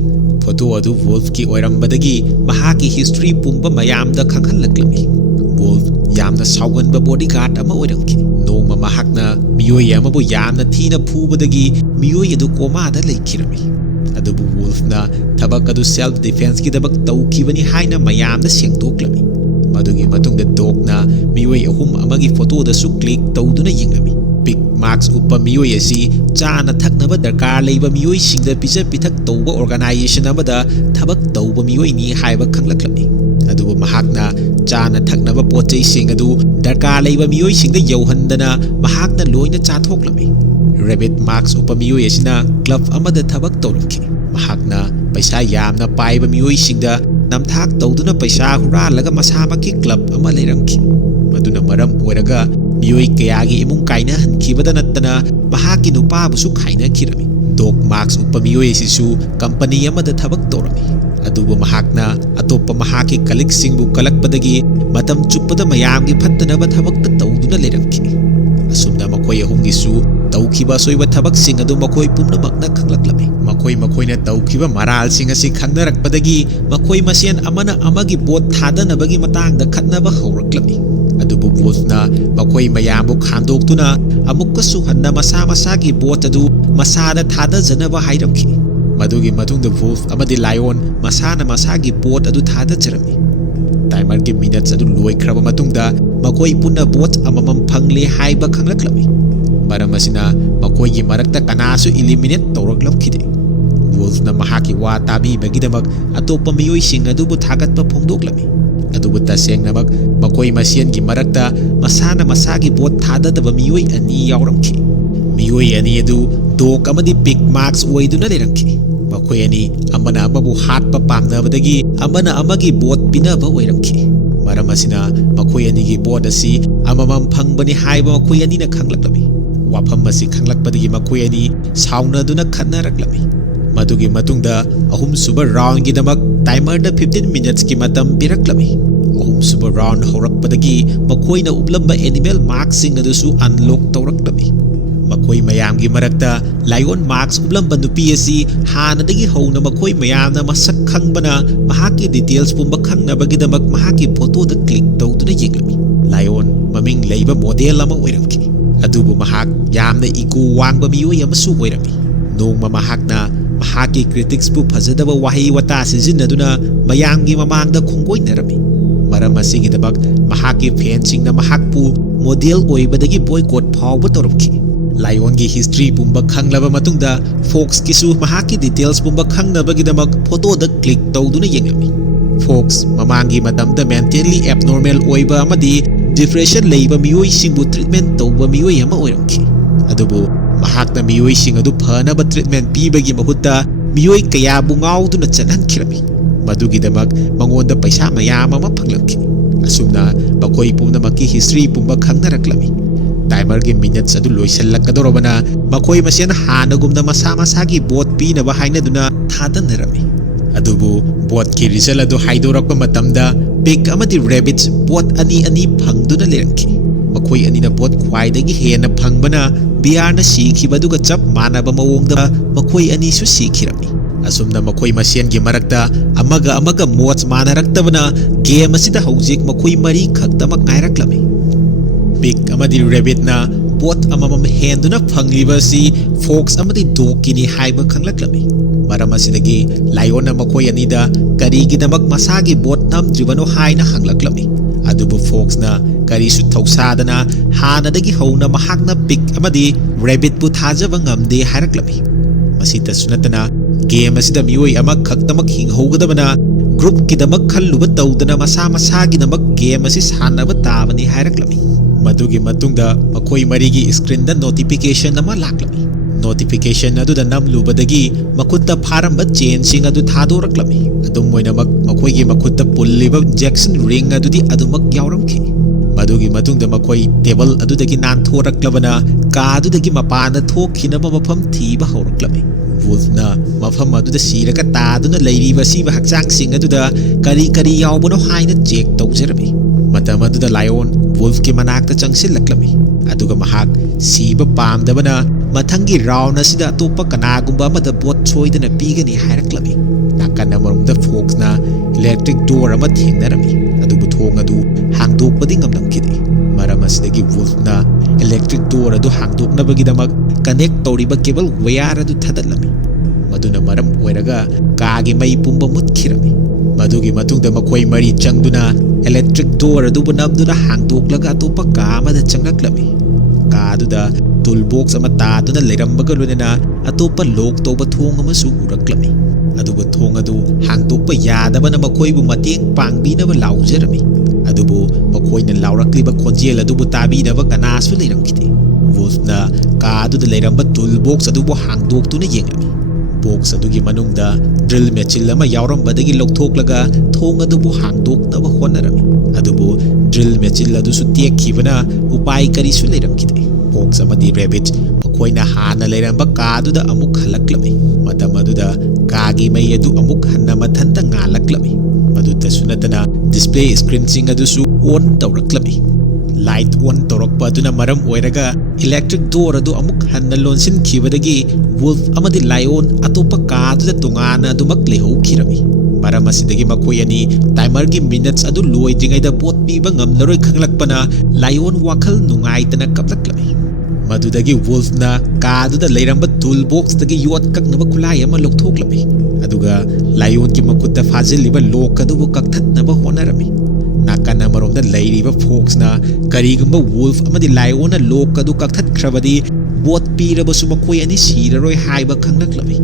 ꯐꯣꯇꯣ ꯑꯗꯨ ꯋꯨꯜꯐꯀꯤ ꯑꯣꯏꯔꯝꯕꯗꯒꯤ ꯃꯍꯥꯛꯀꯤ ꯍꯤꯁꯇ꯭ꯔꯤ ꯄꯨꯝꯕ ꯃꯌꯥꯝꯗ ꯈꯪꯍꯜꯂꯛꯂꯝꯃꯤ꯫ ꯋꯨꯜꯐ ꯌꯥꯝꯅ ꯁꯥꯎꯒꯟꯕ ꯕꯣꯗꯤꯒꯥꯔꯗ ꯑꯃ ꯑꯣꯏꯔꯝꯈꯤ꯫ ꯅꯣꯡꯃ ꯃꯍꯥꯛꯅ ꯃꯤꯑꯣꯏ ꯑꯃꯕꯨ ꯌꯥꯝꯅ ꯊꯤꯅ ꯐꯨꯕꯗꯒꯤ ꯃꯤꯑꯣꯏ ꯑꯗꯨ ꯀꯣꯃꯥꯗ ꯂꯩꯈꯤꯔꯝꯃꯤ꯫ ꯑꯗꯨꯕꯨ ꯋꯨꯜꯐꯅ ꯊꯕꯛ ꯑꯗꯨ ꯁꯦꯜꯐ ꯗꯤꯐꯦꯟꯁꯀꯤꯗꯃꯛ ꯇꯧꯈꯤꯕꯅꯤ ꯍꯥꯏꯅ ꯃꯌꯥꯝꯗ ꯁꯦꯡꯗꯣꯛꯂꯝꯃꯤ꯫ ꯃꯗꯨꯒꯤ ꯃꯇꯨꯡꯗ ꯗꯣꯛꯅ ꯃꯤꯑꯣꯏ 3 ꯑꯃꯒꯤ ꯐꯣꯇꯣꯗꯁꯨ ꯀ꯭ꯂꯤꯛ ꯇꯧꯗꯨꯅ ꯌꯦꯡꯂꯝꯃꯤ꯫ ꯄꯤꯛ ꯃꯥꯛꯁ ꯎꯞꯄ ꯃꯤꯑꯣꯏ ꯑꯁꯤ ꯆꯥꯅ ꯊꯛꯅꯕ ꯗꯔꯀꯥꯔ ꯂꯩꯕ ꯃꯤꯑꯣꯏꯁꯤꯡꯗ ꯄꯤꯖ ꯄꯤꯊꯛ ꯇꯧꯕ ꯑꯣꯔꯒꯅꯥꯏꯖꯦꯁꯟ ꯑꯃꯗ ꯊꯕꯛ ꯇꯧꯕ ꯃꯤꯑꯣꯏꯅꯤ ꯍꯥꯏꯕ ꯈꯪꯂꯛꯂꯝꯃꯤ꯫ ꯑꯗꯨꯕꯨ ꯃꯍꯥꯛꯅ ꯆꯥꯅ ꯊꯛꯅꯕ ꯄꯣꯠꯆꯩꯁꯤꯡ ꯑꯗꯨ ꯗꯔꯀꯥꯔ ꯂꯩꯕ ꯃꯤꯑꯣꯏꯁꯤꯡꯗ ꯌꯧꯍꯟꯗꯅ ꯃꯍꯥꯛꯅ ꯂꯣꯏꯅ ꯆꯥꯊꯣꯛꯂꯝꯃꯤ꯫ ꯔꯦꯕꯤꯠ ꯃꯥꯛꯁ ꯎꯞꯄ ꯃꯤꯑꯣꯏ ꯑꯁꯤꯅ ꯀ꯭ꯂꯕ ꯑꯃꯗ ꯊꯕꯛ ꯇꯧꯔꯝꯈꯤ꯫ ꯃꯍꯥꯛꯅ ꯄꯩꯁꯥ ꯌꯥꯝꯅ ꯄꯥꯏꯕ ꯃꯤꯑꯣꯏꯁꯤꯡꯗ ꯅꯝꯊꯥꯛ ꯇꯧꯗꯨꯅ ꯄꯩꯁꯥ ꯍꯨꯔꯥꯜꯂꯒ ꯃꯁꯥꯃꯛꯀꯤ ꯀ꯭ꯂꯕ ꯑꯃ ꯂꯩꯔꯝꯈꯤ꯫ ꯃꯗꯨꯅ ꯃꯔꯝ ꯑꯣꯏꯔꯒ ꯃꯤꯑꯣꯏ ꯀꯌꯥꯒꯤ ꯏꯃꯨꯡ ꯀꯥꯏꯅꯍꯟꯈꯤꯕꯗ ꯅꯠꯇꯅ ꯃꯍꯥꯛꯀꯤ ꯅꯨꯄꯥꯕꯨꯁꯨ ꯈꯥꯏꯅꯈꯤꯔꯝꯃꯤ꯫ ꯗꯣꯛ ꯃꯥꯛꯁ ꯎꯞꯄ ꯃꯤꯑꯣꯏ ꯑꯁꯤꯁꯨ ꯀꯝꯄꯅꯤ ꯑꯃꯗ ꯊꯕꯛ ꯇꯧꯔꯝꯃꯤ꯫ ꯑꯗꯨꯕꯨ ꯃꯍꯥꯛꯅ ꯑꯇꯣꯞꯄ ꯃꯍꯥꯛꯀꯤ ꯀꯂꯤꯛꯁꯤꯡꯕꯨ ꯀꯂꯛꯄꯗꯒꯤ ꯃꯇꯝ ꯆꯨꯞꯄꯗ ꯃꯌꯥꯝꯒꯤ ꯐꯠꯇꯅꯕ ꯊꯕꯛꯇ ꯇꯧꯗꯨꯅ ꯂꯩꯔꯝꯈꯤ꯫ ꯑꯁꯨꯝꯅ ꯃꯈꯣꯏ 3ꯒꯤꯁꯨ ꯇꯧꯈꯤꯕ ꯑꯁꯣꯏꯕ ꯊꯕꯛꯁꯤꯡ ꯑꯗꯨ ꯃꯈꯣꯏ ꯄꯨꯝꯅꯃꯛꯅ ꯈꯪꯂꯛꯂꯝꯃꯤ꯫ ꯃꯈꯣꯏꯅ ꯇꯧꯈꯤꯕ ꯃꯔꯥꯜꯁꯤꯡ ꯑꯁꯤ ꯈꯪꯅꯔꯛꯄꯗꯒꯤ ꯃꯈꯣꯏ ꯃꯁꯦꯟ ꯑꯃꯅ ꯑꯃꯒꯤ ꯚꯣꯠ ꯊꯥꯗꯅꯕꯒꯤ ꯃꯇꯥꯡꯗ ꯈꯠꯅꯕ ꯍꯧꯔꯛꯂꯝꯃꯤ꯫ ꯑꯗꯨꯕꯨ ꯋꯨꯜꯐꯅ ꯃꯈꯣꯏ ꯃꯌꯥꯝꯕꯨ ꯈꯥꯝꯗꯣꯛꯇꯨꯅ ꯑꯃꯨꯛꯀꯁꯨ ꯍꯟꯅ ꯃꯁꯥ ꯃꯁꯥꯒꯤ ꯚꯣꯠ ꯑꯗꯨ ꯃꯁꯥꯗ ꯊꯥꯗꯖꯅꯕ ꯍꯥꯏꯔꯝꯈꯤ꯫ ꯃꯗꯨꯒꯤ ꯃꯇꯨꯡꯗ ꯋꯨꯜꯐ ꯑꯃꯗꯤ ꯂꯥꯏꯑꯣꯟ ꯃꯁꯥꯅ ꯃꯁꯥꯒꯤ ꯚꯣꯠ ꯑꯗꯨ ꯊꯥꯗꯖꯔꯝꯃꯤ꯫ ꯇꯥꯏꯃꯔꯒꯤ ꯃꯤꯅꯠꯁ ꯑꯗꯨ ꯂꯣꯏꯈ꯭ꯔꯕ ꯃꯇꯨꯡꯗ ꯃꯈꯣꯏ ꯄꯨꯟꯅ ꯚꯣꯠ ꯑꯃꯃꯝ ꯐꯪꯂꯦ ꯍꯥꯏꯕ ꯈꯪꯂꯛꯂꯝꯃꯤ꯫ ꯃꯔꯝ ꯑꯁꯤꯅ ꯃꯈꯣꯏꯒꯤ ꯃꯔꯛꯇ ꯀꯅꯥꯁꯨ ꯏꯂꯤꯃꯤꯅꯦꯠ ꯇꯧꯔꯛꯂꯝꯈꯤꯗꯦ꯫ ꯋꯨꯜꯐꯅ ꯃꯍꯥꯛꯀꯤ ꯋꯥ ꯇꯥꯕꯤꯕꯒꯤꯗꯃꯛ ꯑꯇꯣꯞꯄ ꯃꯤꯑꯣꯏꯁꯤꯡ ꯑꯗꯨꯕꯨ ꯊꯥꯒꯠꯄ ꯐꯣꯡꯗꯣꯛꯂꯝꯃꯤ꯫ ꯑꯗꯨꯕꯨ ꯇꯁꯦꯡꯅꯃꯛ ꯃꯈꯣꯏ ꯃꯁꯦꯟꯒꯤ ꯃꯔꯛꯇ ꯃꯁꯥꯅ ꯃꯁꯥꯒꯤ ꯚꯣꯠ ꯊꯥꯗꯗꯕ ꯃꯤꯑꯣꯏ 2 ꯌꯥꯎꯔꯝꯈꯤ꯫ ꯃꯤꯑꯣꯏ 2 ꯑꯗꯨ ꯗꯣꯛ ꯑꯃꯗꯤ ꯄꯤꯛ ꯃꯥꯛꯁ ꯑꯣꯏꯗꯨꯅ ꯂꯩꯔꯝꯈꯤ꯫ ꯃꯈꯣꯏ ꯑꯅꯤ ꯑꯃꯅ ꯑꯃꯕꯨ ꯍꯥꯠꯄ ꯄꯥꯝꯅꯕꯗꯒꯤ ꯑꯃꯅ ꯑꯃꯒꯤ ꯕꯣꯠ ꯄꯤꯅꯕ ꯑꯣꯏꯔꯝꯈꯤ꯫ ꯃꯔꯝ ꯑꯁꯤꯅ ꯃꯈꯣꯏ ꯑꯅꯤꯒꯤ ꯕꯣꯠ ꯑꯁꯤ ꯑꯃꯃꯝ ꯐꯪꯕꯅꯤ ꯍꯥꯏꯕ ꯃꯈꯣꯏ ꯑꯅꯤꯅ ꯈꯪꯂꯛꯂꯝꯃꯤ꯫ ꯋꯥꯐꯝ ꯑꯁꯤ ꯈꯪꯂꯛꯄꯗꯒꯤ ꯃꯈꯣꯏ ꯑꯅꯤ ꯁꯥꯎꯅꯗꯨꯅ ꯈꯠꯅꯔꯛꯂꯝꯃꯤ꯫ ꯃꯗꯨꯒꯤ ꯃꯇꯨꯡꯗ ꯑꯍꯨꯝꯁꯨꯕ ꯔꯥꯎꯟꯒꯤꯗꯃꯛ ꯇꯥꯏꯃꯔꯗ 15 ꯃꯤꯅꯠꯁꯀꯤ ꯃꯇꯝ ꯄꯤꯔꯛꯂꯝꯃꯤ꯫ ꯑꯍꯨꯝꯁꯨꯕ ꯔꯥꯎꯟ ꯍꯧꯔꯛꯄꯗꯒꯤ ꯃꯈꯣꯏꯅ ꯎꯞꯂꯝꯕ ꯑꯦꯅꯤꯃꯦꯜ ꯃꯥꯔꯛꯁꯤꯡ ꯑꯗꯨꯁꯨ ꯑꯟꯂꯣꯛ ꯇꯧꯔꯛꯂꯝꯃꯤ꯫ ꯃꯈꯣꯏ ꯃꯌꯥꯝꯒꯤ ꯃꯔꯛꯇ ꯂꯥꯏꯑꯣꯟ ꯃꯥꯛꯁ ꯎꯞꯂꯝꯕ ꯅꯨꯄꯤ ꯑꯁꯤ ꯍꯥꯟꯅꯗꯒꯤ ꯍꯧꯅ ꯃꯈꯣꯏ ꯃꯌꯥꯝꯅ ꯃꯁꯛ ꯈꯪꯕꯅ ꯃꯍꯥꯛꯀꯤ ꯗꯤꯇꯦꯜꯁ ꯄꯨꯝꯕ ꯈꯪꯅꯕꯒꯤꯗꯃꯛ ꯃꯍꯥꯛꯀꯤ ꯐꯣꯇꯣꯗ ꯀ꯭ꯂꯤꯛ ꯇꯧꯗꯨꯅ ꯌꯦꯡꯂꯝꯃꯤ꯫ ꯂꯥꯏꯑꯣꯟ ꯃꯃꯤꯡ ꯂꯩꯕ ꯃꯣꯗꯦꯜ ꯑꯃ ꯑꯣꯏꯔꯝꯈꯤ, ꯑꯗꯨꯕꯨ ꯃꯍꯥꯛ ꯌꯥꯝꯅ ꯏꯒꯣ ꯋꯥꯡꯕ ꯃꯤꯑꯣꯏ ꯑꯃꯁꯨ ꯑꯣꯏꯔꯝꯃꯤ꯫ ꯅꯣꯡꯃ ꯃꯍꯥꯛꯅ ꯃꯍꯥꯛꯀꯤ ꯀ꯭ꯔꯤꯇꯤꯛꯁꯄꯨ ꯐꯖꯗꯕ ꯋꯥꯍꯩ ꯋꯥꯇꯥ ꯁꯤꯖꯤꯟꯅꯗꯨꯅ ꯃꯌꯥꯝꯒꯤ ꯃꯃꯥꯡꯗ ꯈꯣꯡꯒꯣꯏꯅꯔꯝꯃꯤ꯫ ꯃꯔꯝ ꯑꯁꯤꯒꯤꯗꯃꯛ ꯃꯍꯥꯛꯀꯤ ꯐꯦꯟꯁꯤꯡꯅ ꯃꯍꯥꯛꯄꯨ ꯃꯣꯗꯦꯜ ꯑꯣꯏꯕꯗꯒꯤ ꯕꯣꯏꯀꯣꯠ ꯐꯥꯎꯕ ꯇꯧꯔꯝꯈꯤ꯫ ꯂꯥꯏꯑꯣꯟꯒꯤ ꯍꯤꯁꯇ꯭ꯔꯤ ꯄꯨꯝꯕ ꯈꯪꯂꯕ ꯃꯇꯨꯡꯗ ꯐꯣꯛꯁꯀꯤꯁꯨ ꯃꯍꯥꯛꯀꯤ ꯗꯤꯇꯦꯜꯁ ꯄꯨꯝꯕ ꯈꯪꯅꯕꯒꯤꯗꯃꯛ ꯐꯣꯇꯣꯗ ꯀ꯭ꯂꯤꯛ ꯇꯧꯗꯨꯅ ꯌꯦꯡꯂꯝꯃꯤ꯫ ꯐꯣꯛꯁ ꯃꯃꯥꯡꯒꯤ ꯃꯇꯝꯗ ꯃꯦꯟꯇꯦꯜꯂꯤ ꯑꯦꯕꯅꯣꯔꯃꯦꯜ ꯑꯣꯏꯕ ꯑꯃꯗꯤ ꯗꯤꯄ꯭ꯔꯦꯁꯟ ꯂꯩꯕ ꯃꯤꯑꯣꯏꯁꯤꯡꯕꯨ ꯇ꯭ꯔꯤꯠꯃꯦꯟ ꯇꯧꯕ ꯃꯤꯑꯣꯏ ꯑꯃ ꯑꯣꯏꯔꯝꯈꯤ꯫ ꯑꯗꯨꯕꯨ ꯃꯍꯥꯛꯅ ꯃꯤꯑꯣꯏꯁꯤꯡ ꯑꯗꯨ ꯐꯅꯕ ꯇ꯭ꯔꯤꯠꯃꯦꯟ ꯄꯤꯕꯒꯤ ꯃꯍꯨꯠꯇ ꯃꯤꯑꯣꯏ ꯀꯌꯥꯕꯨ ꯉꯥꯎꯗꯨꯅ ꯆꯠꯍꯟꯈꯤꯔꯝꯃꯤ꯫ ꯃꯗꯨꯒꯤꯗꯃꯛ ꯃꯉꯣꯟꯗ ꯄꯩꯁꯥ ꯃꯌꯥꯝ ꯑꯃ ꯐꯪꯂꯛꯈꯤ꯫ ꯑꯁꯨꯝꯅ ꯃꯈꯣꯏ ꯄꯨꯝꯅꯃꯛꯀꯤ ꯍꯤꯁꯇ꯭ꯔꯤ ꯄꯨꯝꯕ ꯈꯪꯅꯔꯛꯂꯝꯃꯤ꯫ ꯇꯥꯏꯃꯔꯒꯤ ꯃꯤꯅꯠꯁ ꯑꯗꯨ ꯂꯣꯏꯁꯤꯜꯂꯛꯀꯗꯧꯔꯕꯅ ꯃꯈꯣꯏ ꯃꯁꯦꯟ ꯍꯥꯟꯅꯒꯨꯝꯅ ꯃꯁꯥ ꯃꯁꯥꯒꯤ ꯕꯣꯠ ꯄꯤꯅꯕ ꯍꯥꯏꯅꯗꯨꯅ ꯊꯥꯗꯅꯔꯝꯃꯤ꯫ ꯑꯗꯨꯕꯨ ꯕꯣꯠꯀꯤ ꯔꯤꯖꯜ ꯑꯗꯨ ꯍꯥꯏꯗꯣꯔꯛꯄ ꯃꯇꯝꯗ ꯄꯤꯛ ꯑꯃꯗꯤ ꯔꯦꯕꯤꯠꯁ ꯕꯣꯠ ꯑꯅꯤ ꯐꯪꯗꯨꯅ ꯂꯩꯔꯝꯈꯤ꯫ ꯃꯈꯣꯏ ꯑꯅꯤꯅ ꯕꯣꯠ ꯈ꯭ꯋꯥꯏꯗꯒꯤ ꯍꯦꯟꯅ ꯐꯪꯕꯅ ꯕꯤꯌꯥꯔꯅ ꯁꯤꯈꯤꯕꯗꯨꯒ ꯆꯞ ꯃꯥꯟꯅꯕ ꯃꯑꯣꯡꯗ ꯃꯈꯣꯏ ꯑꯅꯤꯁꯨ ꯁꯤꯈꯤꯔꯝꯃꯤ꯫ ꯑꯁꯨꯝꯅ ꯃꯈꯣꯏ ꯃꯁꯦꯟꯒꯤ ꯃꯔꯛꯇ ꯑꯃꯒ ꯃꯣꯠꯁ ꯃꯥꯟꯅꯔꯛꯇꯕꯅ ꯒꯦꯝ ꯑꯁꯤꯗ ꯍꯧꯖꯤꯛ ꯃꯈꯣꯏ ꯃꯔꯤ ꯈꯛꯇꯃꯛ ꯉꯥꯏꯔꯛꯂꯝꯃꯤ꯫ ꯄꯤꯛ ꯑꯃꯗꯤ ꯔꯦꯕꯤꯠꯅ ꯕꯣꯠ ꯑꯃꯃꯝ ꯍꯦꯟꯗꯨꯅ ꯐꯪꯂꯤꯕ ꯑꯁꯤ ꯐꯣꯛꯁ ꯑꯃꯗꯤ ꯗꯣꯒꯀꯤꯅꯤ ꯍꯥꯏꯕ ꯈꯪꯂꯛꯂꯝꯃꯤ꯫ ꯃꯔꯝ ꯑꯁꯤꯗꯒꯤ ꯂꯥꯏꯑꯣꯟꯅ ꯃꯈꯣꯏ ꯑꯅꯤꯗ ꯀꯔꯤꯒꯤꯗꯃꯛ ꯃꯁꯥꯒꯤ ꯕꯣꯠ ꯅꯝꯗ꯭ꯔꯤꯕꯅꯣ ꯍꯥꯏꯅ ꯍꯪꯂꯛꯂꯝꯃꯤ꯫ ꯑꯗꯨꯕꯨ ꯐꯣꯛꯁꯅ ꯀꯔꯤꯁꯨ ꯊꯧꯁꯥꯗꯅ ꯍꯥꯟꯅꯗꯒꯤ ꯍꯧꯅ ꯃꯍꯥꯛꯅ ꯄꯤꯛ ꯑꯃꯗꯤ ꯔꯦꯕꯤꯠꯄꯨ ꯊꯥꯖꯕ ꯉꯝꯗꯦ ꯍꯥꯏꯔꯛꯂꯝꯃꯤ꯫ ꯃꯁꯤꯇꯁꯨ ꯅꯠꯇꯅ ꯒꯦꯝ ꯑꯁꯤꯗ ꯃꯤꯑꯣꯏ ꯑꯃꯈꯛꯇꯃꯛ ꯍꯤꯡꯍꯧꯒꯗꯕꯅ ꯒ꯭ꯔꯨꯞꯀꯤꯗꯃꯛ ꯈꯜꯂꯨꯕ ꯇꯧꯗꯅ ꯃꯁꯥ ꯃꯁꯥꯒꯤꯗꯃꯛ ꯒꯦꯝ ꯑꯁꯤ ꯁꯥꯟꯅꯕ ꯇꯥꯕꯅꯤ ꯍꯥꯏꯔꯛꯂꯝꯃꯤ꯫ ꯃꯗꯨꯒꯤ ꯃꯇꯨꯡꯗ ꯃꯈꯣꯏ ꯃꯔꯤꯒꯤ ꯁꯀ꯭ꯔꯤꯟꯗ ꯅꯣꯇꯤꯐꯤꯀꯦꯁꯟ ꯑꯃ ꯂꯥꯛꯂꯝꯃꯤ꯫ ꯅꯣꯇꯤꯐꯤꯀꯦꯁꯟ ꯑꯗꯨꯗ ꯅꯝꯂꯨꯕꯗꯒꯤ ꯃꯈꯨꯠꯇ ꯐꯥꯔꯝꯕ ꯆꯦꯟꯁꯤꯡ ꯑꯗꯨ ꯊꯥꯗꯣꯔꯛꯂꯝꯃꯤ꯫ ꯑꯗꯨꯝ ꯑꯣꯏꯅꯃꯛ ꯃꯈꯣꯏꯒꯤ ꯃꯈꯨꯠꯇ ꯄꯨꯜꯂꯤꯕ ꯏꯟꯖꯦꯛꯁꯟ ꯔꯤꯡ ꯑꯗꯨꯗꯤ ꯑꯗꯨꯃꯛ ꯌꯥꯎꯔꯝꯈꯤ꯫ ꯃꯗꯨꯒꯤ ꯃꯇꯨꯡꯗ ꯃꯈꯣꯏ ꯇꯦꯕꯜ ꯑꯗꯨꯗꯒꯤ ꯅꯥꯟꯊꯣꯔꯛꯂꯕꯅ ꯀꯥ ꯑꯗꯨꯗꯒꯤ ꯃꯄꯥꯟꯗ ꯊꯣꯛꯈꯤꯅꯕ ꯃꯐꯝ ꯊꯤꯕ ꯍꯧꯔꯛꯂꯝꯃꯤ꯫ ꯋꯨꯜꯐꯅ ꯃꯐꯝ ꯑꯗꯨꯗ ꯁꯤꯔꯒ ꯇꯥꯗꯨꯅ ꯂꯩꯔꯤꯕ ꯑꯁꯤꯕ ꯍꯛꯆꯥꯡꯁꯤꯡ ꯑꯗꯨꯗ ꯀꯔꯤ ꯌꯥꯎꯕꯅꯣ ꯍꯥꯏꯅ ꯆꯦꯛ ꯇꯧꯖꯔꯝꯃꯤ꯫ ꯃꯇꯝ ꯑꯗꯨꯗ ꯂꯥꯏꯑꯣꯟ ꯋꯨꯜꯐꯀꯤ ꯃꯅꯥꯛꯇ ꯆꯪꯁꯤꯜꯂꯛꯂꯝꯃꯤ꯫ ꯑꯗꯨꯒ ꯃꯍꯥꯛ ꯁꯤꯕ ꯄꯥꯝꯗꯕꯅ ꯃꯊꯪꯒꯤ ꯔꯥꯎꯟ ꯑꯁꯤꯗ ꯑꯇꯣꯞꯄ ꯀꯅꯥꯒꯨꯝꯕ ꯑꯃꯗ ꯕꯣꯠ ꯁꯣꯏꯗꯅ ꯄꯤꯒꯅꯤ ꯍꯥꯏꯔꯛꯂꯝꯃꯤ꯫ ꯅꯥꯀꯟ ꯑꯃꯔꯣꯝꯗ ꯐꯣꯛꯁꯅ ꯏꯂꯦꯛꯇ꯭ꯔꯤꯛ ꯗꯣꯔ ꯑꯃ ꯊꯦꯡꯅꯔꯝꯃꯤ, ꯑꯗꯨꯕꯨ ꯊꯣꯡ ꯑꯗꯨ ꯍꯥꯡꯗꯣꯛꯄꯗꯤ ꯉꯝꯂꯝꯈꯤꯗꯦ꯫ ꯃꯔꯝ ꯑꯁꯤꯗꯒꯤ ꯋꯨꯜꯐꯅ ꯏꯂꯦꯛꯇ꯭ꯔꯤꯛ ꯗꯣꯔ ꯑꯗꯨ ꯍꯥꯡꯗꯣꯛꯅꯕꯒꯤꯗꯃꯛ ꯀꯅꯦꯛ ꯇꯧꯔꯤꯕ ꯀꯦꯕꯜ ꯋꯥꯌꯔ ꯑꯗꯨ ꯊꯥꯗꯠꯂꯝꯃꯤ꯫ ꯃꯗꯨꯅ ꯃꯔꯝ ꯑꯣꯏꯔꯒ ꯀꯥꯒꯤ ꯃꯩ ꯄꯨꯝꯕ ꯃꯨꯠꯈꯤꯔꯝꯃꯤ꯫ ꯃꯗꯨꯒꯤ ꯃꯇꯨꯡꯗ ꯃꯈꯣꯏ ꯃꯔꯤ ꯆꯪꯗꯨꯅ ꯏꯂꯦꯛꯇ꯭ꯔꯤꯛ ꯗꯣꯔ ꯑꯗꯨꯕꯨ ꯅꯝꯗꯨꯅ ꯍꯥꯡꯗꯣꯛꯂꯒ ꯑꯇꯣꯞꯄ ꯀꯥ ꯑꯃꯗ ꯆꯪꯂꯛꯂꯝꯃꯤ꯫ ꯀꯥ ꯑꯗꯨꯗ ꯇꯨꯜ ꯕꯣꯛꯁ ꯑꯃ ꯇꯥꯗꯨꯅ ꯂꯩꯔꯝꯕꯒ ꯂꯣꯏꯅꯅ ꯑꯇꯣꯞꯄ ꯂꯣꯛ ꯇꯧꯕ ꯊꯣꯡ ꯑꯃꯁꯨ ꯎꯔꯛꯂꯝꯃꯤ꯫ ꯑꯗꯨꯕꯨ ꯊꯣꯡ ꯑꯗු ꯍꯥꯡꯗꯣꯛꯄ ꯌꯥꯗꯕꯅ ꯃꯈꯣꯏꯕꯨ ꯃꯇꯦꯡ ꯄꯥꯡꯕꯤꯅꯕ ꯂꯥꯎꯖꯔꯝꯃꯤ꯫ ꯑꯗꯨꯕꯨ ꯃꯈꯣꯏꯅ ꯂꯥꯎꯔꯛꯂꯤꯕ ꯈꯣꯟꯖꯦꯜ ꯑꯗꯨꯕꯨ ꯇꯥꯕꯤꯅꯕ ꯀꯅꯥꯁꯨ ꯂꯩꯔꯝꯈꯤꯗꯦ꯫ ꯋꯨꯜꯐꯅ ꯀꯥ ꯑꯗꯨꯗ ꯂꯩꯔꯝꯕ ꯇꯨꯜ ꯕꯣꯛꯁ ꯑꯗꯨꯕꯨ ꯍꯥꯡꯗꯣꯛꯇꯨꯅ ꯌꯦꯡꯂꯝꯃꯤ꯫ ꯕꯣꯛꯁ ꯑꯗꯨꯒꯤ ꯃꯅꯨꯡꯗ ꯗ꯭ꯔꯤꯜ ꯃꯦꯆꯤꯟ ꯑꯃ ꯌꯥꯎꯔꯝꯕꯗꯒꯤ ꯂꯧꯊꯣꯛꯂꯒ ꯊꯣꯡ ꯑꯗꯨꯕꯨ ꯍꯥꯡꯗꯣꯛꯅꯕ ꯍꯣꯠꯅꯔꯝꯃꯤ꯫ ꯑꯗꯨꯕꯨ ꯗ꯭ꯔꯤල් ꯃꯦꯆꯤꯟ ꯑꯗꯨꯁꯨ ꯇꯦꯛꯈꯤꯕꯅ ꯎꯄꯥꯏ ꯀꯔꯤꯁꯨ ꯂꯩꯔꯝꯈꯤꯗꯦ꯫ ꯐꯣꯛꯁ ꯑꯃꯗꯤ ꯔꯦꯕꯤꯠ ꯃꯈꯣꯏꯅ ꯍꯥꯟꯅ ꯂꯩꯔꯝꯕ ꯀꯥꯗꯨꯗ ꯑꯃꯨꯛ ꯍꯜꯂꯛꯂꯝꯃꯤ꯫ ꯃꯇꯝ ꯑꯗꯨꯗ ꯀꯥꯒꯤ ꯃꯩ ꯑꯗꯨ ꯑꯃꯨꯛ ꯍꯟꯅ ꯃꯊꯟꯇ ꯉꯥꯜꯂꯛꯂꯝꯃꯤ꯫ ꯃꯗꯨꯇꯁꯨ ꯅꯠꯇꯅ ꯗꯤꯁꯄ꯭ꯂꯦ ꯁꯀ꯭ꯔꯤꯟꯁꯤꯡ ꯑꯗꯨꯁꯨ ꯑꯣꯟ ꯇꯧꯔꯛꯂꯝꯃꯤ꯫ ꯂꯥꯏꯠ ꯑꯣꯟ ꯇꯧꯔꯛꯄ ꯑꯗꯨꯅ ꯃꯔꯝ ꯑꯣꯏꯔꯒ ꯏꯂꯦꯛꯇ꯭ꯔꯤꯛ ꯗꯣꯔ ꯑꯗꯨ ꯑꯃꯨꯛ ꯍꯟꯅ ꯂꯣꯟꯁꯤꯟꯈꯤꯕꯗꯒꯤ ꯋꯨꯜꯐ ꯑꯃꯗꯤ ꯂꯥꯏꯑꯣꯟ ꯑꯇꯣꯞꯄ ꯀꯥꯗꯨꯗ ꯇꯣꯉꯥꯟꯅ ꯑꯗꯨꯃꯛ ꯂꯩꯍꯧꯈꯤꯔꯝꯃꯤ꯫ ꯃꯔꯝ ꯑꯁꯤꯗꯒꯤ ꯃꯈꯣꯏ ꯑꯅꯤ ꯇꯥꯏꯃꯔꯒꯤ ꯃꯤꯅꯠꯁ ꯑꯗꯨ ꯂꯣꯏꯗ꯭ꯔꯤꯉꯩꯗ ꯕꯣꯠ ꯄꯤꯕ ꯉꯝꯂꯔꯣꯏ ꯈꯪꯂꯛꯄꯅ ꯂꯥꯏꯑꯣꯟ ꯋꯥꯈꯜ ꯅꯨꯡꯉꯥꯏꯇꯅ ꯀꯞꯂꯛꯂꯝꯃꯤ꯫ ꯃꯗꯨꯗꯒꯤ ꯋꯨꯜꯐꯅ ꯀꯥꯗꯨꯗ ꯂꯩꯔꯝꯕ ꯇꯨꯜ ꯕꯣꯛꯁꯇꯒꯤ ꯌꯣꯠ ꯀꯛꯅꯕ ꯈꯨꯠꯂꯥꯏ ꯑꯃ ꯂꯧꯊꯣꯛꯂꯝꯃꯤ꯫ ꯑꯗꯨꯒ ꯂꯥꯏꯑꯣꯟꯒꯤ ꯃꯈꯨꯠꯇ ꯐꯥꯖꯤꯜꯂꯤꯕ ꯂꯣꯛ ꯑꯗꯨꯕꯨ ꯀꯛꯊꯠꯅꯕ ꯍꯣꯠꯅꯔꯝꯃꯤ꯫ ꯅꯥꯀꯟ ꯑꯃꯔꯣꯝꯗ ꯂꯩꯔꯤꯕ ꯐꯣꯛꯁꯅ ꯀꯔꯤꯒꯨꯝꯕ ꯋꯨꯜꯐ ꯑꯃꯗꯤ ꯂꯥꯏꯑꯣꯟꯅ ꯂꯣꯛ ꯑꯗꯨ ꯀꯛꯊꯠꯈ꯭ꯔꯕꯗꯤ ꯕꯣꯠ ꯄꯤꯔꯕꯁꯨ ꯃꯈꯣꯏ ꯑꯅꯤ ꯁꯤꯔꯔꯣꯏ ꯍꯥꯏꯕ ꯈꯪꯂꯛꯂꯝꯃꯤ꯫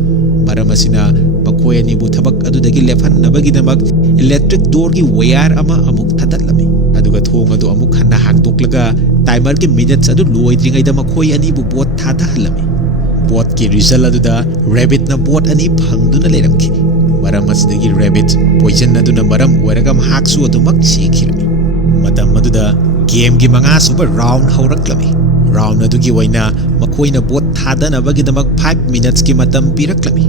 ꯃꯔꯝ ꯑꯁꯤꯅ ꯃꯈꯣꯏ ꯑꯅꯤꯕꯨ ꯊꯕꯛ ꯑꯗꯨꯗꯒꯤ ꯂꯦꯞꯍꯟꯅꯕꯒꯤꯗꯃꯛ ꯏꯂꯦꯛꯇ꯭ꯔꯤꯛ ꯗꯣꯔꯒꯤ ꯋꯥꯌꯔ ꯑꯃ ꯑꯃꯨꯛ ꯊꯥꯗꯠꯂꯝꯃꯤ꯫ ꯑꯗꯨꯒ ꯊꯣꯡ ꯑꯗꯨ ꯑꯃꯨꯛ ꯍꯟꯅ ꯍꯥꯡꯗꯣꯛꯂꯒ ꯇꯥꯏꯃꯔꯒꯤ ꯃꯤꯅꯠꯁ ꯑꯗꯨ ꯂꯣꯏꯗ꯭ꯔꯤꯉꯩꯗ ꯃꯈꯣꯏ ꯑꯅꯤꯕꯨ ꯕꯣꯠ ꯊꯥꯗꯍꯜꯂꯝꯃꯤ꯫ ꯕꯣꯠ ꯀꯤ ꯔꯤꯖꯜ ꯑꯗꯨꯗ ꯔꯦꯕꯤꯠꯅ ꯕꯣꯠ ꯑꯅꯤ ꯐꯪꯗꯨꯅ ꯂꯩꯔꯝꯈꯤ꯫ ꯃꯔꯝ ꯑꯁꯤꯗꯒꯤ ꯔꯦꯕꯤꯠ ꯄꯣꯏꯖꯟ ꯑꯗꯨꯅ ꯃꯔꯝ ꯑꯣꯏꯔꯒ ꯃꯍꯥꯛꯁꯨ ꯑꯗꯨꯃꯛ ꯁꯤꯈꯤꯔꯝꯃꯤ꯫ ꯃꯇꯝ ꯑꯗꯨꯗ ꯒꯦꯝꯒꯤ 5ꯁꯨꯕ ꯔꯥꯎꯟ ꯍꯧꯔꯛꯂꯝꯃꯤ꯫ ꯔꯥꯎꯟ ꯑꯗꯨꯒꯤ ꯑꯣꯏꯅ ꯃꯈꯣꯏꯅ ꯕꯣꯠ ꯊꯥꯗꯅꯕꯒꯤꯗꯃꯛ 5 ꯃꯤꯅꯠꯁꯀꯤ ꯃꯇꯝ ꯄꯤꯔꯛꯂꯝꯃꯤ꯫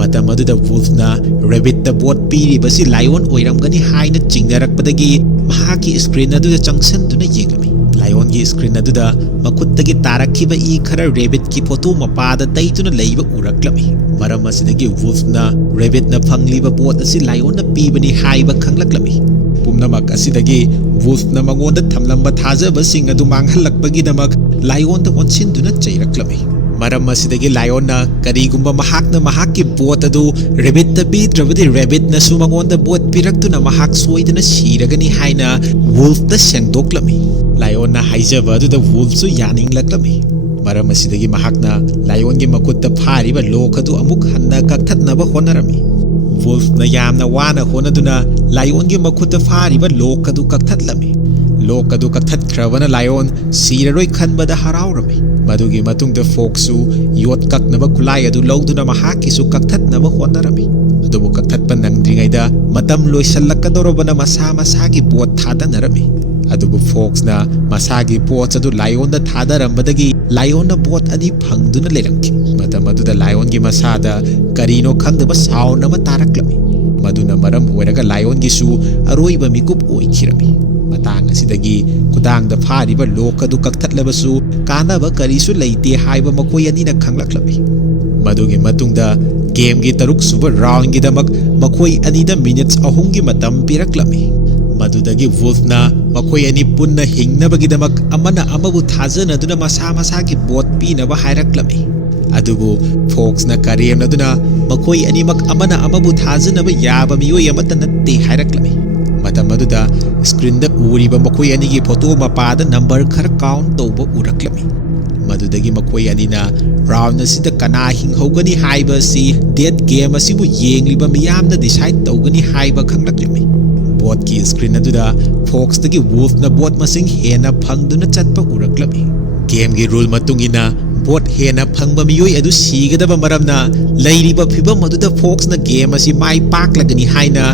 ꯃꯇꯝ ꯑꯗꯨꯗ ꯋꯨꯜꯐꯅ ꯔꯦꯕꯤꯠꯇ ꯕꯣꯠ ꯄꯤꯔꯤꯕꯁꯤ ꯂꯥꯏꯑꯣꯟ ꯑꯣꯏꯔꯝꯒꯅꯤ ꯍꯥꯏꯅ ꯆꯤꯡꯅꯔꯛꯄꯗꯒꯤ ꯃꯍꯥꯛꯀꯤ ꯁꯀ꯭ꯔꯤꯟ ꯑꯗꯨꯗ ꯆꯪꯁꯤꯟꯗꯨꯅ ꯌꯦꯡꯂꯝꯃꯤ꯫ ꯂꯥꯏꯑꯣꯟꯒꯤ ꯁꯀ꯭ꯔꯤꯟ ꯑꯗꯨꯗ ꯃꯈꯨꯠꯇꯒꯤ ꯇꯥꯔꯛꯈꯤꯕ ꯏ ꯈꯔ ꯔꯦꯕꯤꯠꯀꯤ ꯐꯣꯇꯣ ꯃꯄꯥꯗ ꯇꯩꯗꯨꯅ ꯂꯩꯕ ꯎꯔꯛꯂꯝꯃꯤ꯫ ꯃꯔꯝ ꯑꯁꯤꯗꯒꯤ ꯋꯨꯜꯐꯅ ꯔꯦꯕꯤꯠꯅ ꯐꯪꯂꯤꯕ ꯕꯣꯠ ꯑꯁꯤ ꯂꯥꯏꯑꯣꯟꯅ ꯄꯤꯕꯅꯤ ꯍꯥꯏꯕ ꯈꯪꯂꯛꯂꯝꯃꯤ꯫ ꯄꯨꯝꯅꯃꯛ ꯑꯁꯤꯗꯒꯤ ꯋꯨꯜꯐꯅ ꯃꯉꯣꯟꯗ ꯊꯝꯂꯝꯕ ꯊꯥꯖꯕꯁꯤꯡ ꯑꯗꯨ ꯃꯥꯡꯍꯜꯂꯛꯄꯒꯤꯗꯃꯛ ꯂꯥꯏꯑꯣꯟꯗ ꯑꯣꯟꯁꯤꯟꯗꯨꯅ ꯆꯩꯔꯛꯂꯝꯃꯤ꯫ ꯃꯔꯝ ꯑꯁꯤꯗꯒꯤ ꯂꯥꯏꯑꯣꯟꯅ ꯀꯔꯤꯒꯨꯝꯕ ꯃꯍꯥꯛꯅ ꯃꯍꯥꯛꯀꯤ ꯕꯣꯠ ꯑꯗꯨ ꯔꯦꯕꯤꯠꯇ ꯄꯤꯗ꯭ꯔꯕꯗꯤ ꯔꯦꯕꯤꯠꯅꯁꯨ ꯃꯉꯣꯟꯗ ꯕꯣꯠ ꯄꯤꯔꯛꯇꯨꯅ ꯃꯍꯥꯛ ꯁꯣꯏꯗꯅ ꯁꯤꯔꯒꯅꯤ ꯍꯥꯏꯅ ꯋꯨꯜꯐꯇ ꯁꯦꯡꯗꯣꯛꯂꯝꯃꯤ꯫ ꯂꯥꯏꯑꯣꯟꯅ ꯍꯥꯏꯖꯕ ꯑꯗꯨꯗ ꯋꯨꯜꯐꯁꯨ ꯌꯥꯅꯤꯡꯂꯛꯂꯝꯃꯤ꯫ ꯃꯔꯝ ꯑꯁꯤꯗꯒꯤ ꯃꯍꯥꯛꯅ ꯂꯥꯏꯑꯣꯟꯒꯤ ꯃꯈꯨꯠꯇ ꯐꯥꯔꯤꯕ ꯂꯣꯛ ꯑꯗꯨ ꯑꯃꯨꯛ ꯍꯟꯅ ꯀꯛꯊꯠꯅꯕ ꯍꯣꯠꯅꯔꯝꯃꯤ꯫ ꯋꯨꯜꯐꯅ ꯌꯥꯝꯅ ꯋꯥꯅ ꯍꯣꯠꯅꯗꯨꯅ ꯂꯥꯏꯑꯣꯟꯒꯤ ꯃꯈꯨꯠꯇ ꯐꯥꯔꯤꯕ ꯂꯣꯛ ꯑꯗꯨ ꯀꯛꯊꯠꯂꯝꯃꯤ꯫ ꯂꯣꯛ ꯑꯗꯨ ꯀꯛꯊꯠꯈ꯭ꯔꯕꯅ ꯂꯥꯏꯑꯣꯟ ꯁꯤꯔꯔꯣꯏ ꯈꯟꯕꯗ ꯍꯔꯥꯎꯔꯝꯃꯤ꯫ ꯃꯗꯨꯒꯤ ꯃꯇꯨꯡꯗ ꯐꯣꯛꯁꯁꯨ ꯌꯣꯠ ꯀꯛꯅꯕ ꯈꯨꯠꯂꯥꯏ ꯑꯗꯨ ꯂꯧꯗꯨꯅ ꯃꯍꯥꯛꯀꯤꯁꯨ ꯀꯛꯊꯠꯅꯕ ꯍꯣꯠꯅꯔꯝꯃꯤ꯫ ꯑꯗꯨꯕꯨ ꯀꯛꯊꯠꯄ ꯅꯪꯗ꯭ꯔꯤꯉꯩꯗ ꯃꯇꯝ ꯂꯣꯏꯁꯤꯜꯂꯛꯀꯗꯧꯔꯕꯅ ꯃꯁꯥꯒꯤ ꯕꯣꯠ ꯊꯥꯗꯅꯔꯝꯃꯤ꯫ ꯑꯗꯨꯕꯨ ꯐꯣꯛꯁꯅ ꯃꯁꯥꯒꯤ ꯕꯣꯠ ꯑꯗꯨ ꯂꯥꯏꯑꯣꯟꯗ ꯊꯥꯗꯔꯝꯕꯗꯒꯤ ꯂꯥꯏꯑꯣꯟꯅ ꯕꯣꯠ ꯑꯅꯤ ꯐꯪꯗꯨꯅ ꯂꯩꯔꯝꯈꯤ꯫ ꯃꯇꯝ ꯑꯗꯨꯗ ꯂꯥꯏꯑꯣꯟꯒꯤ ꯃꯁꯥꯗ ꯀꯔꯤꯅꯣ ꯈꯪꯗꯕ ꯁꯥꯎꯟ ꯑꯃ ꯇꯥꯔꯛꯂꯝꯃꯤ꯫ ꯃꯗꯨꯅ ꯃꯔꯝ ꯑꯣꯏꯔꯒ ꯂꯥꯏꯑꯣꯟꯒꯤꯁꯨ ꯑꯔꯣꯏꯕ ꯃꯤꯀꯨꯞ ꯑꯣꯏꯈꯤꯔꯝꯃꯤ꯫ ꯃꯇꯥꯡ ꯑꯁꯤꯗꯒꯤ ꯈꯨꯗꯥꯡꯗ ꯐꯥꯔꯤꯕ ꯂꯣꯛ ꯑꯗꯨ ꯀꯛꯊꯠꯂꯕꯁꯨ ꯀꯥꯟꯅꯕ ꯀꯔꯤꯁꯨ ꯂꯩꯇꯦ ꯍꯥꯏꯕ ꯃꯈꯣꯏ ꯑꯅꯤꯅ ꯈꯪꯂꯛꯂꯝꯃꯤ꯫ ꯃꯗꯨꯒꯤ ꯃꯇꯨꯡꯗ ꯒꯦꯝꯒꯤ 6ꯁꯨꯕ ꯔꯥꯎꯟꯒꯤꯗꯃꯛ ꯃꯈꯣꯏ ꯑꯅꯤꯗ ꯃꯤꯅꯤꯠ 3ꯒꯤ ꯃꯇꯝ ꯄꯤꯔꯛꯂꯝꯃꯤ꯫ ꯃꯗꯨꯗꯒꯤ ꯋꯨꯜꯐꯅ ꯃꯈꯣꯏ ꯑꯅꯤ ꯄꯨꯟꯅ ꯍꯤꯡꯅꯕꯒꯤꯗꯃꯛ ꯑꯃꯅ ꯑꯃꯕꯨ ꯊꯥꯖꯅꯗꯨꯅ ꯃꯁꯥꯒꯤ ꯕꯣꯠ ꯄꯤꯅꯕ ꯍꯥꯏꯔꯛꯂꯝꯃꯤ꯫ ꯑꯗꯨꯕꯨ ꯐꯣꯛꯁꯅ ꯀꯔꯦꯝꯅꯗꯨꯅ ꯃꯈꯣꯏ ꯑꯅꯤꯃꯛ ꯑꯃꯅ ꯑꯃꯕꯨ ꯊꯥꯖꯅꯕ ꯌꯥꯕ ꯃꯤꯑꯣꯏ ꯑꯃꯠꯇ ꯅꯠꯇꯦ ꯍꯥꯏꯔꯛꯂꯝꯃꯤ꯫ ꯃꯇꯝ ꯑꯗꯨꯗ ꯁꯀ꯭ꯔꯤꯟꯗ ꯎꯔꯤꯕ ꯃꯈꯣꯏ ꯑꯅꯤꯒꯤ ꯐꯣꯇꯣ ꯃꯄꯥꯗ ꯅꯝꯕꯔ ꯈꯔ ꯀꯥꯎꯟꯠ ꯇꯧꯕ ꯎꯔꯛꯂꯝꯃꯤ꯫ ꯃꯗꯨꯗꯒꯤ ꯃꯈꯣꯏ ꯑꯅꯤꯅ ꯔꯥꯎꯟ ꯑꯁꯤꯗ ꯀꯅꯥ ꯍꯤꯡꯍꯧꯒꯅꯤ ꯍꯥꯏꯕ ꯑꯁꯤ ꯗꯦꯠ ꯒꯦꯝ ꯑꯁꯤꯕꯨ ꯌꯦꯡꯂꯤꯕ ꯃꯤꯌꯥꯝꯅ ꯗꯤꯁꯥꯏꯗ ꯇꯧꯒꯅꯤ ꯍꯥꯏꯕ ꯈꯪꯂꯛꯂꯝꯃꯤ꯫ ꯕꯣꯠꯀꯤ ꯁꯀ꯭ꯔꯤꯟ ꯑꯗꯨꯗ ꯐꯣꯛꯁꯇꯒꯤ ꯋꯨꯜꯐꯅ ꯕꯣꯠ ꯃꯁꯤꯡ ꯍꯦꯟꯅ ꯐꯪꯗꯨꯅ ꯆꯠꯄ ꯎꯔꯛꯂꯝꯃꯤ꯫ ꯒꯦꯝꯒꯤ ꯔꯨꯜ ꯃꯇꯨꯡꯏꯟꯅ ꯕꯣꯠ ꯍꯦꯟꯅ ꯐꯪꯕ ꯃꯤꯑꯣꯏ ꯑꯗꯨ ꯁꯤꯒꯗꯕ ꯃꯔꯝꯅ ꯂꯩꯔꯤꯕ ꯐꯤꯚꯝ ꯑꯗꯨꯗ ꯐꯣꯛꯁꯅ ꯒꯦꯝ ꯑꯁꯤ ꯃꯥꯏ ꯄꯥꯛꯂꯒꯅꯤ ꯍꯥꯏꯅ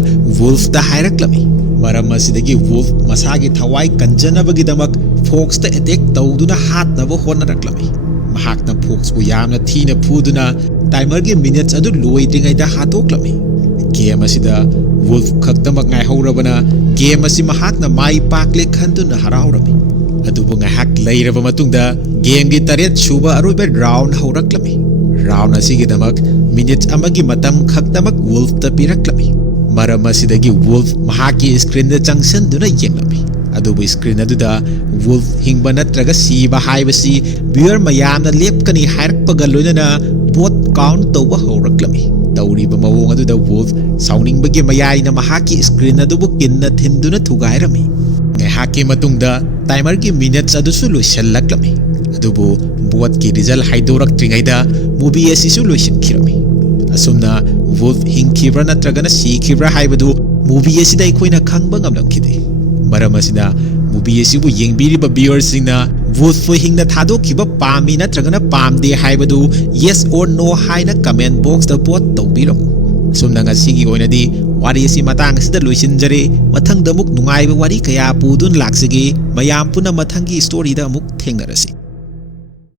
ꯋꯨꯜꯐꯇ ꯍꯥꯏꯔꯛꯂꯝꯃꯤ꯫ ꯃꯔꯝ ꯑꯁꯤꯗꯒꯤ ꯋꯨꯜꯐ ꯃꯁꯥꯒꯤ ꯊꯋꯥꯏ ꯀꯟꯖꯅꯕꯒꯤꯗꯃꯛ ꯐꯣक्सꯇ ꯑꯦꯇꯦꯛ ꯇꯧꯗꯨꯅ ꯍꯥꯠꯅꯕ ꯍꯣꯠꯅꯔꯛꯂꯝꯃꯤ꯫ ꯃꯍꯥꯛꯅ ꯐꯣक्सꯄꯨ ꯌꯥꯝꯅ ꯊꯤꯅ ꯐꯨꯗꯨꯅ ꯇꯥꯏꯃꯔꯒꯤ ꯃꯤꯅꯠꯁ ꯑꯗꯨ ꯂꯣꯏꯗ꯭ꯔꯤꯉꯩꯗ ꯍꯥꯠꯇꯣꯛꯂꯝꯃꯤ꯫ ꯒꯦꯝ ꯑꯁꯤꯗ ꯋꯨꯜꯐ ꯈꯛꯇꯃꯛ ꯉꯥꯏꯍꯧꯔꯕꯅ ꯒꯦꯝ ꯑꯁꯤ ꯃꯍꯥꯛꯅ ꯃꯥꯏ ꯄꯥꯛꯂꯦ ꯈꯟꯗꯨꯅ ꯍꯔꯥꯎꯔꯝꯃꯤ꯫ ꯑꯗꯨꯕꯨ ꯉꯥꯏꯍꯥꯛ ꯂꯩꯔꯕ ꯃꯇꯨꯡꯗ ꯒꯦꯝꯒꯤ 7ꯁꯨꯕ ꯑꯔꯣꯏꯕ ꯔꯥꯎꯟ ꯍꯧꯔꯛꯂꯝꯃꯤ꯫ ꯔꯥꯎꯟ ꯑꯁꯤꯒꯤꯗꯃꯛ ꯃꯤꯅꯤꯠ ꯑꯃꯒꯤ ꯃꯇꯝ ꯈꯛꯇꯃꯛ ꯋꯨꯜꯐꯇ ꯄꯤꯔꯛꯂꯝꯃꯤ꯫ ꯃꯔꯝ ꯑꯁꯤꯗꯒꯤ ꯋꯨꯜꯐ ꯃꯍꯥꯛꯀꯤ ꯁꯀ꯭ꯔꯤꯟꯗ ꯆꯪꯁꯤꯟꯗꯨꯅ ꯌꯦꯡꯂꯝꯃꯤ꯫ ꯑꯗꯨꯕꯨ ꯁꯀ꯭ꯔꯤꯟ ꯑꯗꯨꯗ ꯋꯨꯜꯐ ꯍꯤꯡꯕ ꯅꯠꯇ꯭ꯔꯒ ꯁꯤꯕ ꯍꯥꯏꯕꯁꯤ ꯚ꯭ꯌꯨꯑꯔ ꯃꯌꯥꯝꯅ ꯂꯦꯞꯀꯅꯤ ꯍꯥꯏꯔꯛꯄꯒ ꯂꯣꯏꯅꯅ ꯕꯣꯠ ꯀꯥꯎꯟꯠ ꯇꯧꯕ ꯍꯧꯔꯛꯂꯝꯃꯤ꯫ ꯇꯧꯔꯤꯕ ꯃꯑꯣꯡ ꯑꯗꯨꯗ ꯋꯨꯜꯐ ꯁꯥꯎꯅꯤꯡꯕꯒꯤ ꯃꯌꯥꯏꯅ ꯃꯍꯥꯛꯀꯤ ꯁꯀ꯭ꯔꯤꯟ ꯑꯗꯨꯕꯨ ꯀꯤꯟꯅ ꯊꯤꯟꯗꯨꯅ ꯊꯨꯒꯥꯏꯔꯝꯃꯤ꯫ ꯉꯥꯏꯍꯥꯛꯀꯤ ꯃꯇꯨꯡꯗ ꯇꯥꯏꯃꯔꯒꯤ ꯃꯤꯅꯠꯁ ꯑꯗꯨꯁꯨ ꯂꯣꯏꯁꯤꯜꯂꯛꯂꯝꯃꯤ꯫ ꯑꯗꯨꯕꯨ ꯕꯣꯠꯀꯤ ꯔꯤꯖꯜ ꯍꯥꯏꯗꯣꯔꯛꯇ꯭ꯔꯤꯉꯩꯗ ꯃꯨꯚꯤ ꯑꯁꯤꯁꯨ ꯂꯣꯏꯁꯤꯟꯈꯤꯔꯝꯃꯤ꯫ ꯑꯁꯨꯝꯅ ꯋꯨꯜꯐ ꯍꯤꯡꯈꯤꯕ꯭ꯔꯥ ꯅꯠꯇ꯭ꯔꯒꯅ ꯁꯤꯈꯤꯕ꯭ꯔꯥ ꯍꯥꯏꯕꯗු ꯃꯨꯚꯤ ꯑꯁꯤꯗ ꯑꯩꯈꯣꯏꯅ ꯈꯪꯕ ꯉꯝꯂꯝꯈꯤꯗꯦ꯫ ꯃꯔꯝ ꯑꯁꯤꯅ ꯃꯨꯚꯤ ꯑꯁꯤꯕꯨ ꯌꯦꯡꯕꯤꯔꯤꯕ ꯚ꯭ꯌꯨꯑꯔꯁꯤꯡꯅ ꯋꯨꯜꯐꯄꯨ ꯍꯤꯡꯅ ꯊꯥꯗꯣꯛꯈꯤꯕ ꯄꯥꯝꯃꯤ ꯅꯠꯇ꯭ꯔꯒꯅ ꯄꯥꯝꯗꯦ ꯍꯥꯏꯕꯗු ꯌꯦꯁ ꯑꯣꯔ ꯅꯣ ꯍꯥꯏꯅ ꯀꯃꯦꯟꯠ ꯕꯣꯛꯁꯇ ꯚꯣꯠ ꯇꯧꯕꯤꯔꯝꯃꯨ꯫ ꯑꯁꯨꯝꯅ ꯉꯁꯤꯒꯤ ꯑꯣꯏꯅꯗꯤ ꯋꯥꯔꯤ ꯑꯁꯤ ꯃꯇꯥꯡ ꯑꯁꯤꯗ ꯂꯣꯏꯁꯤꯟꯖꯔꯦ꯫ ꯃꯊꯪꯗ ꯑꯃꯨꯛ ꯅꯨꯡꯉꯥꯏꯕ ꯋꯥꯔꯤ ꯀꯌꯥ ꯄꯨꯗꯨꯅ ꯂꯥꯛꯆꯒꯦ꯫ ꯃꯌꯥꯝ ꯄꯨꯟꯅ ꯃꯊꯪꯒꯤ ꯁ꯭ꯇꯣꯔꯤꯗ ꯑꯃꯨꯛ ꯊꯦꯡꯅꯔꯁꯤ꯫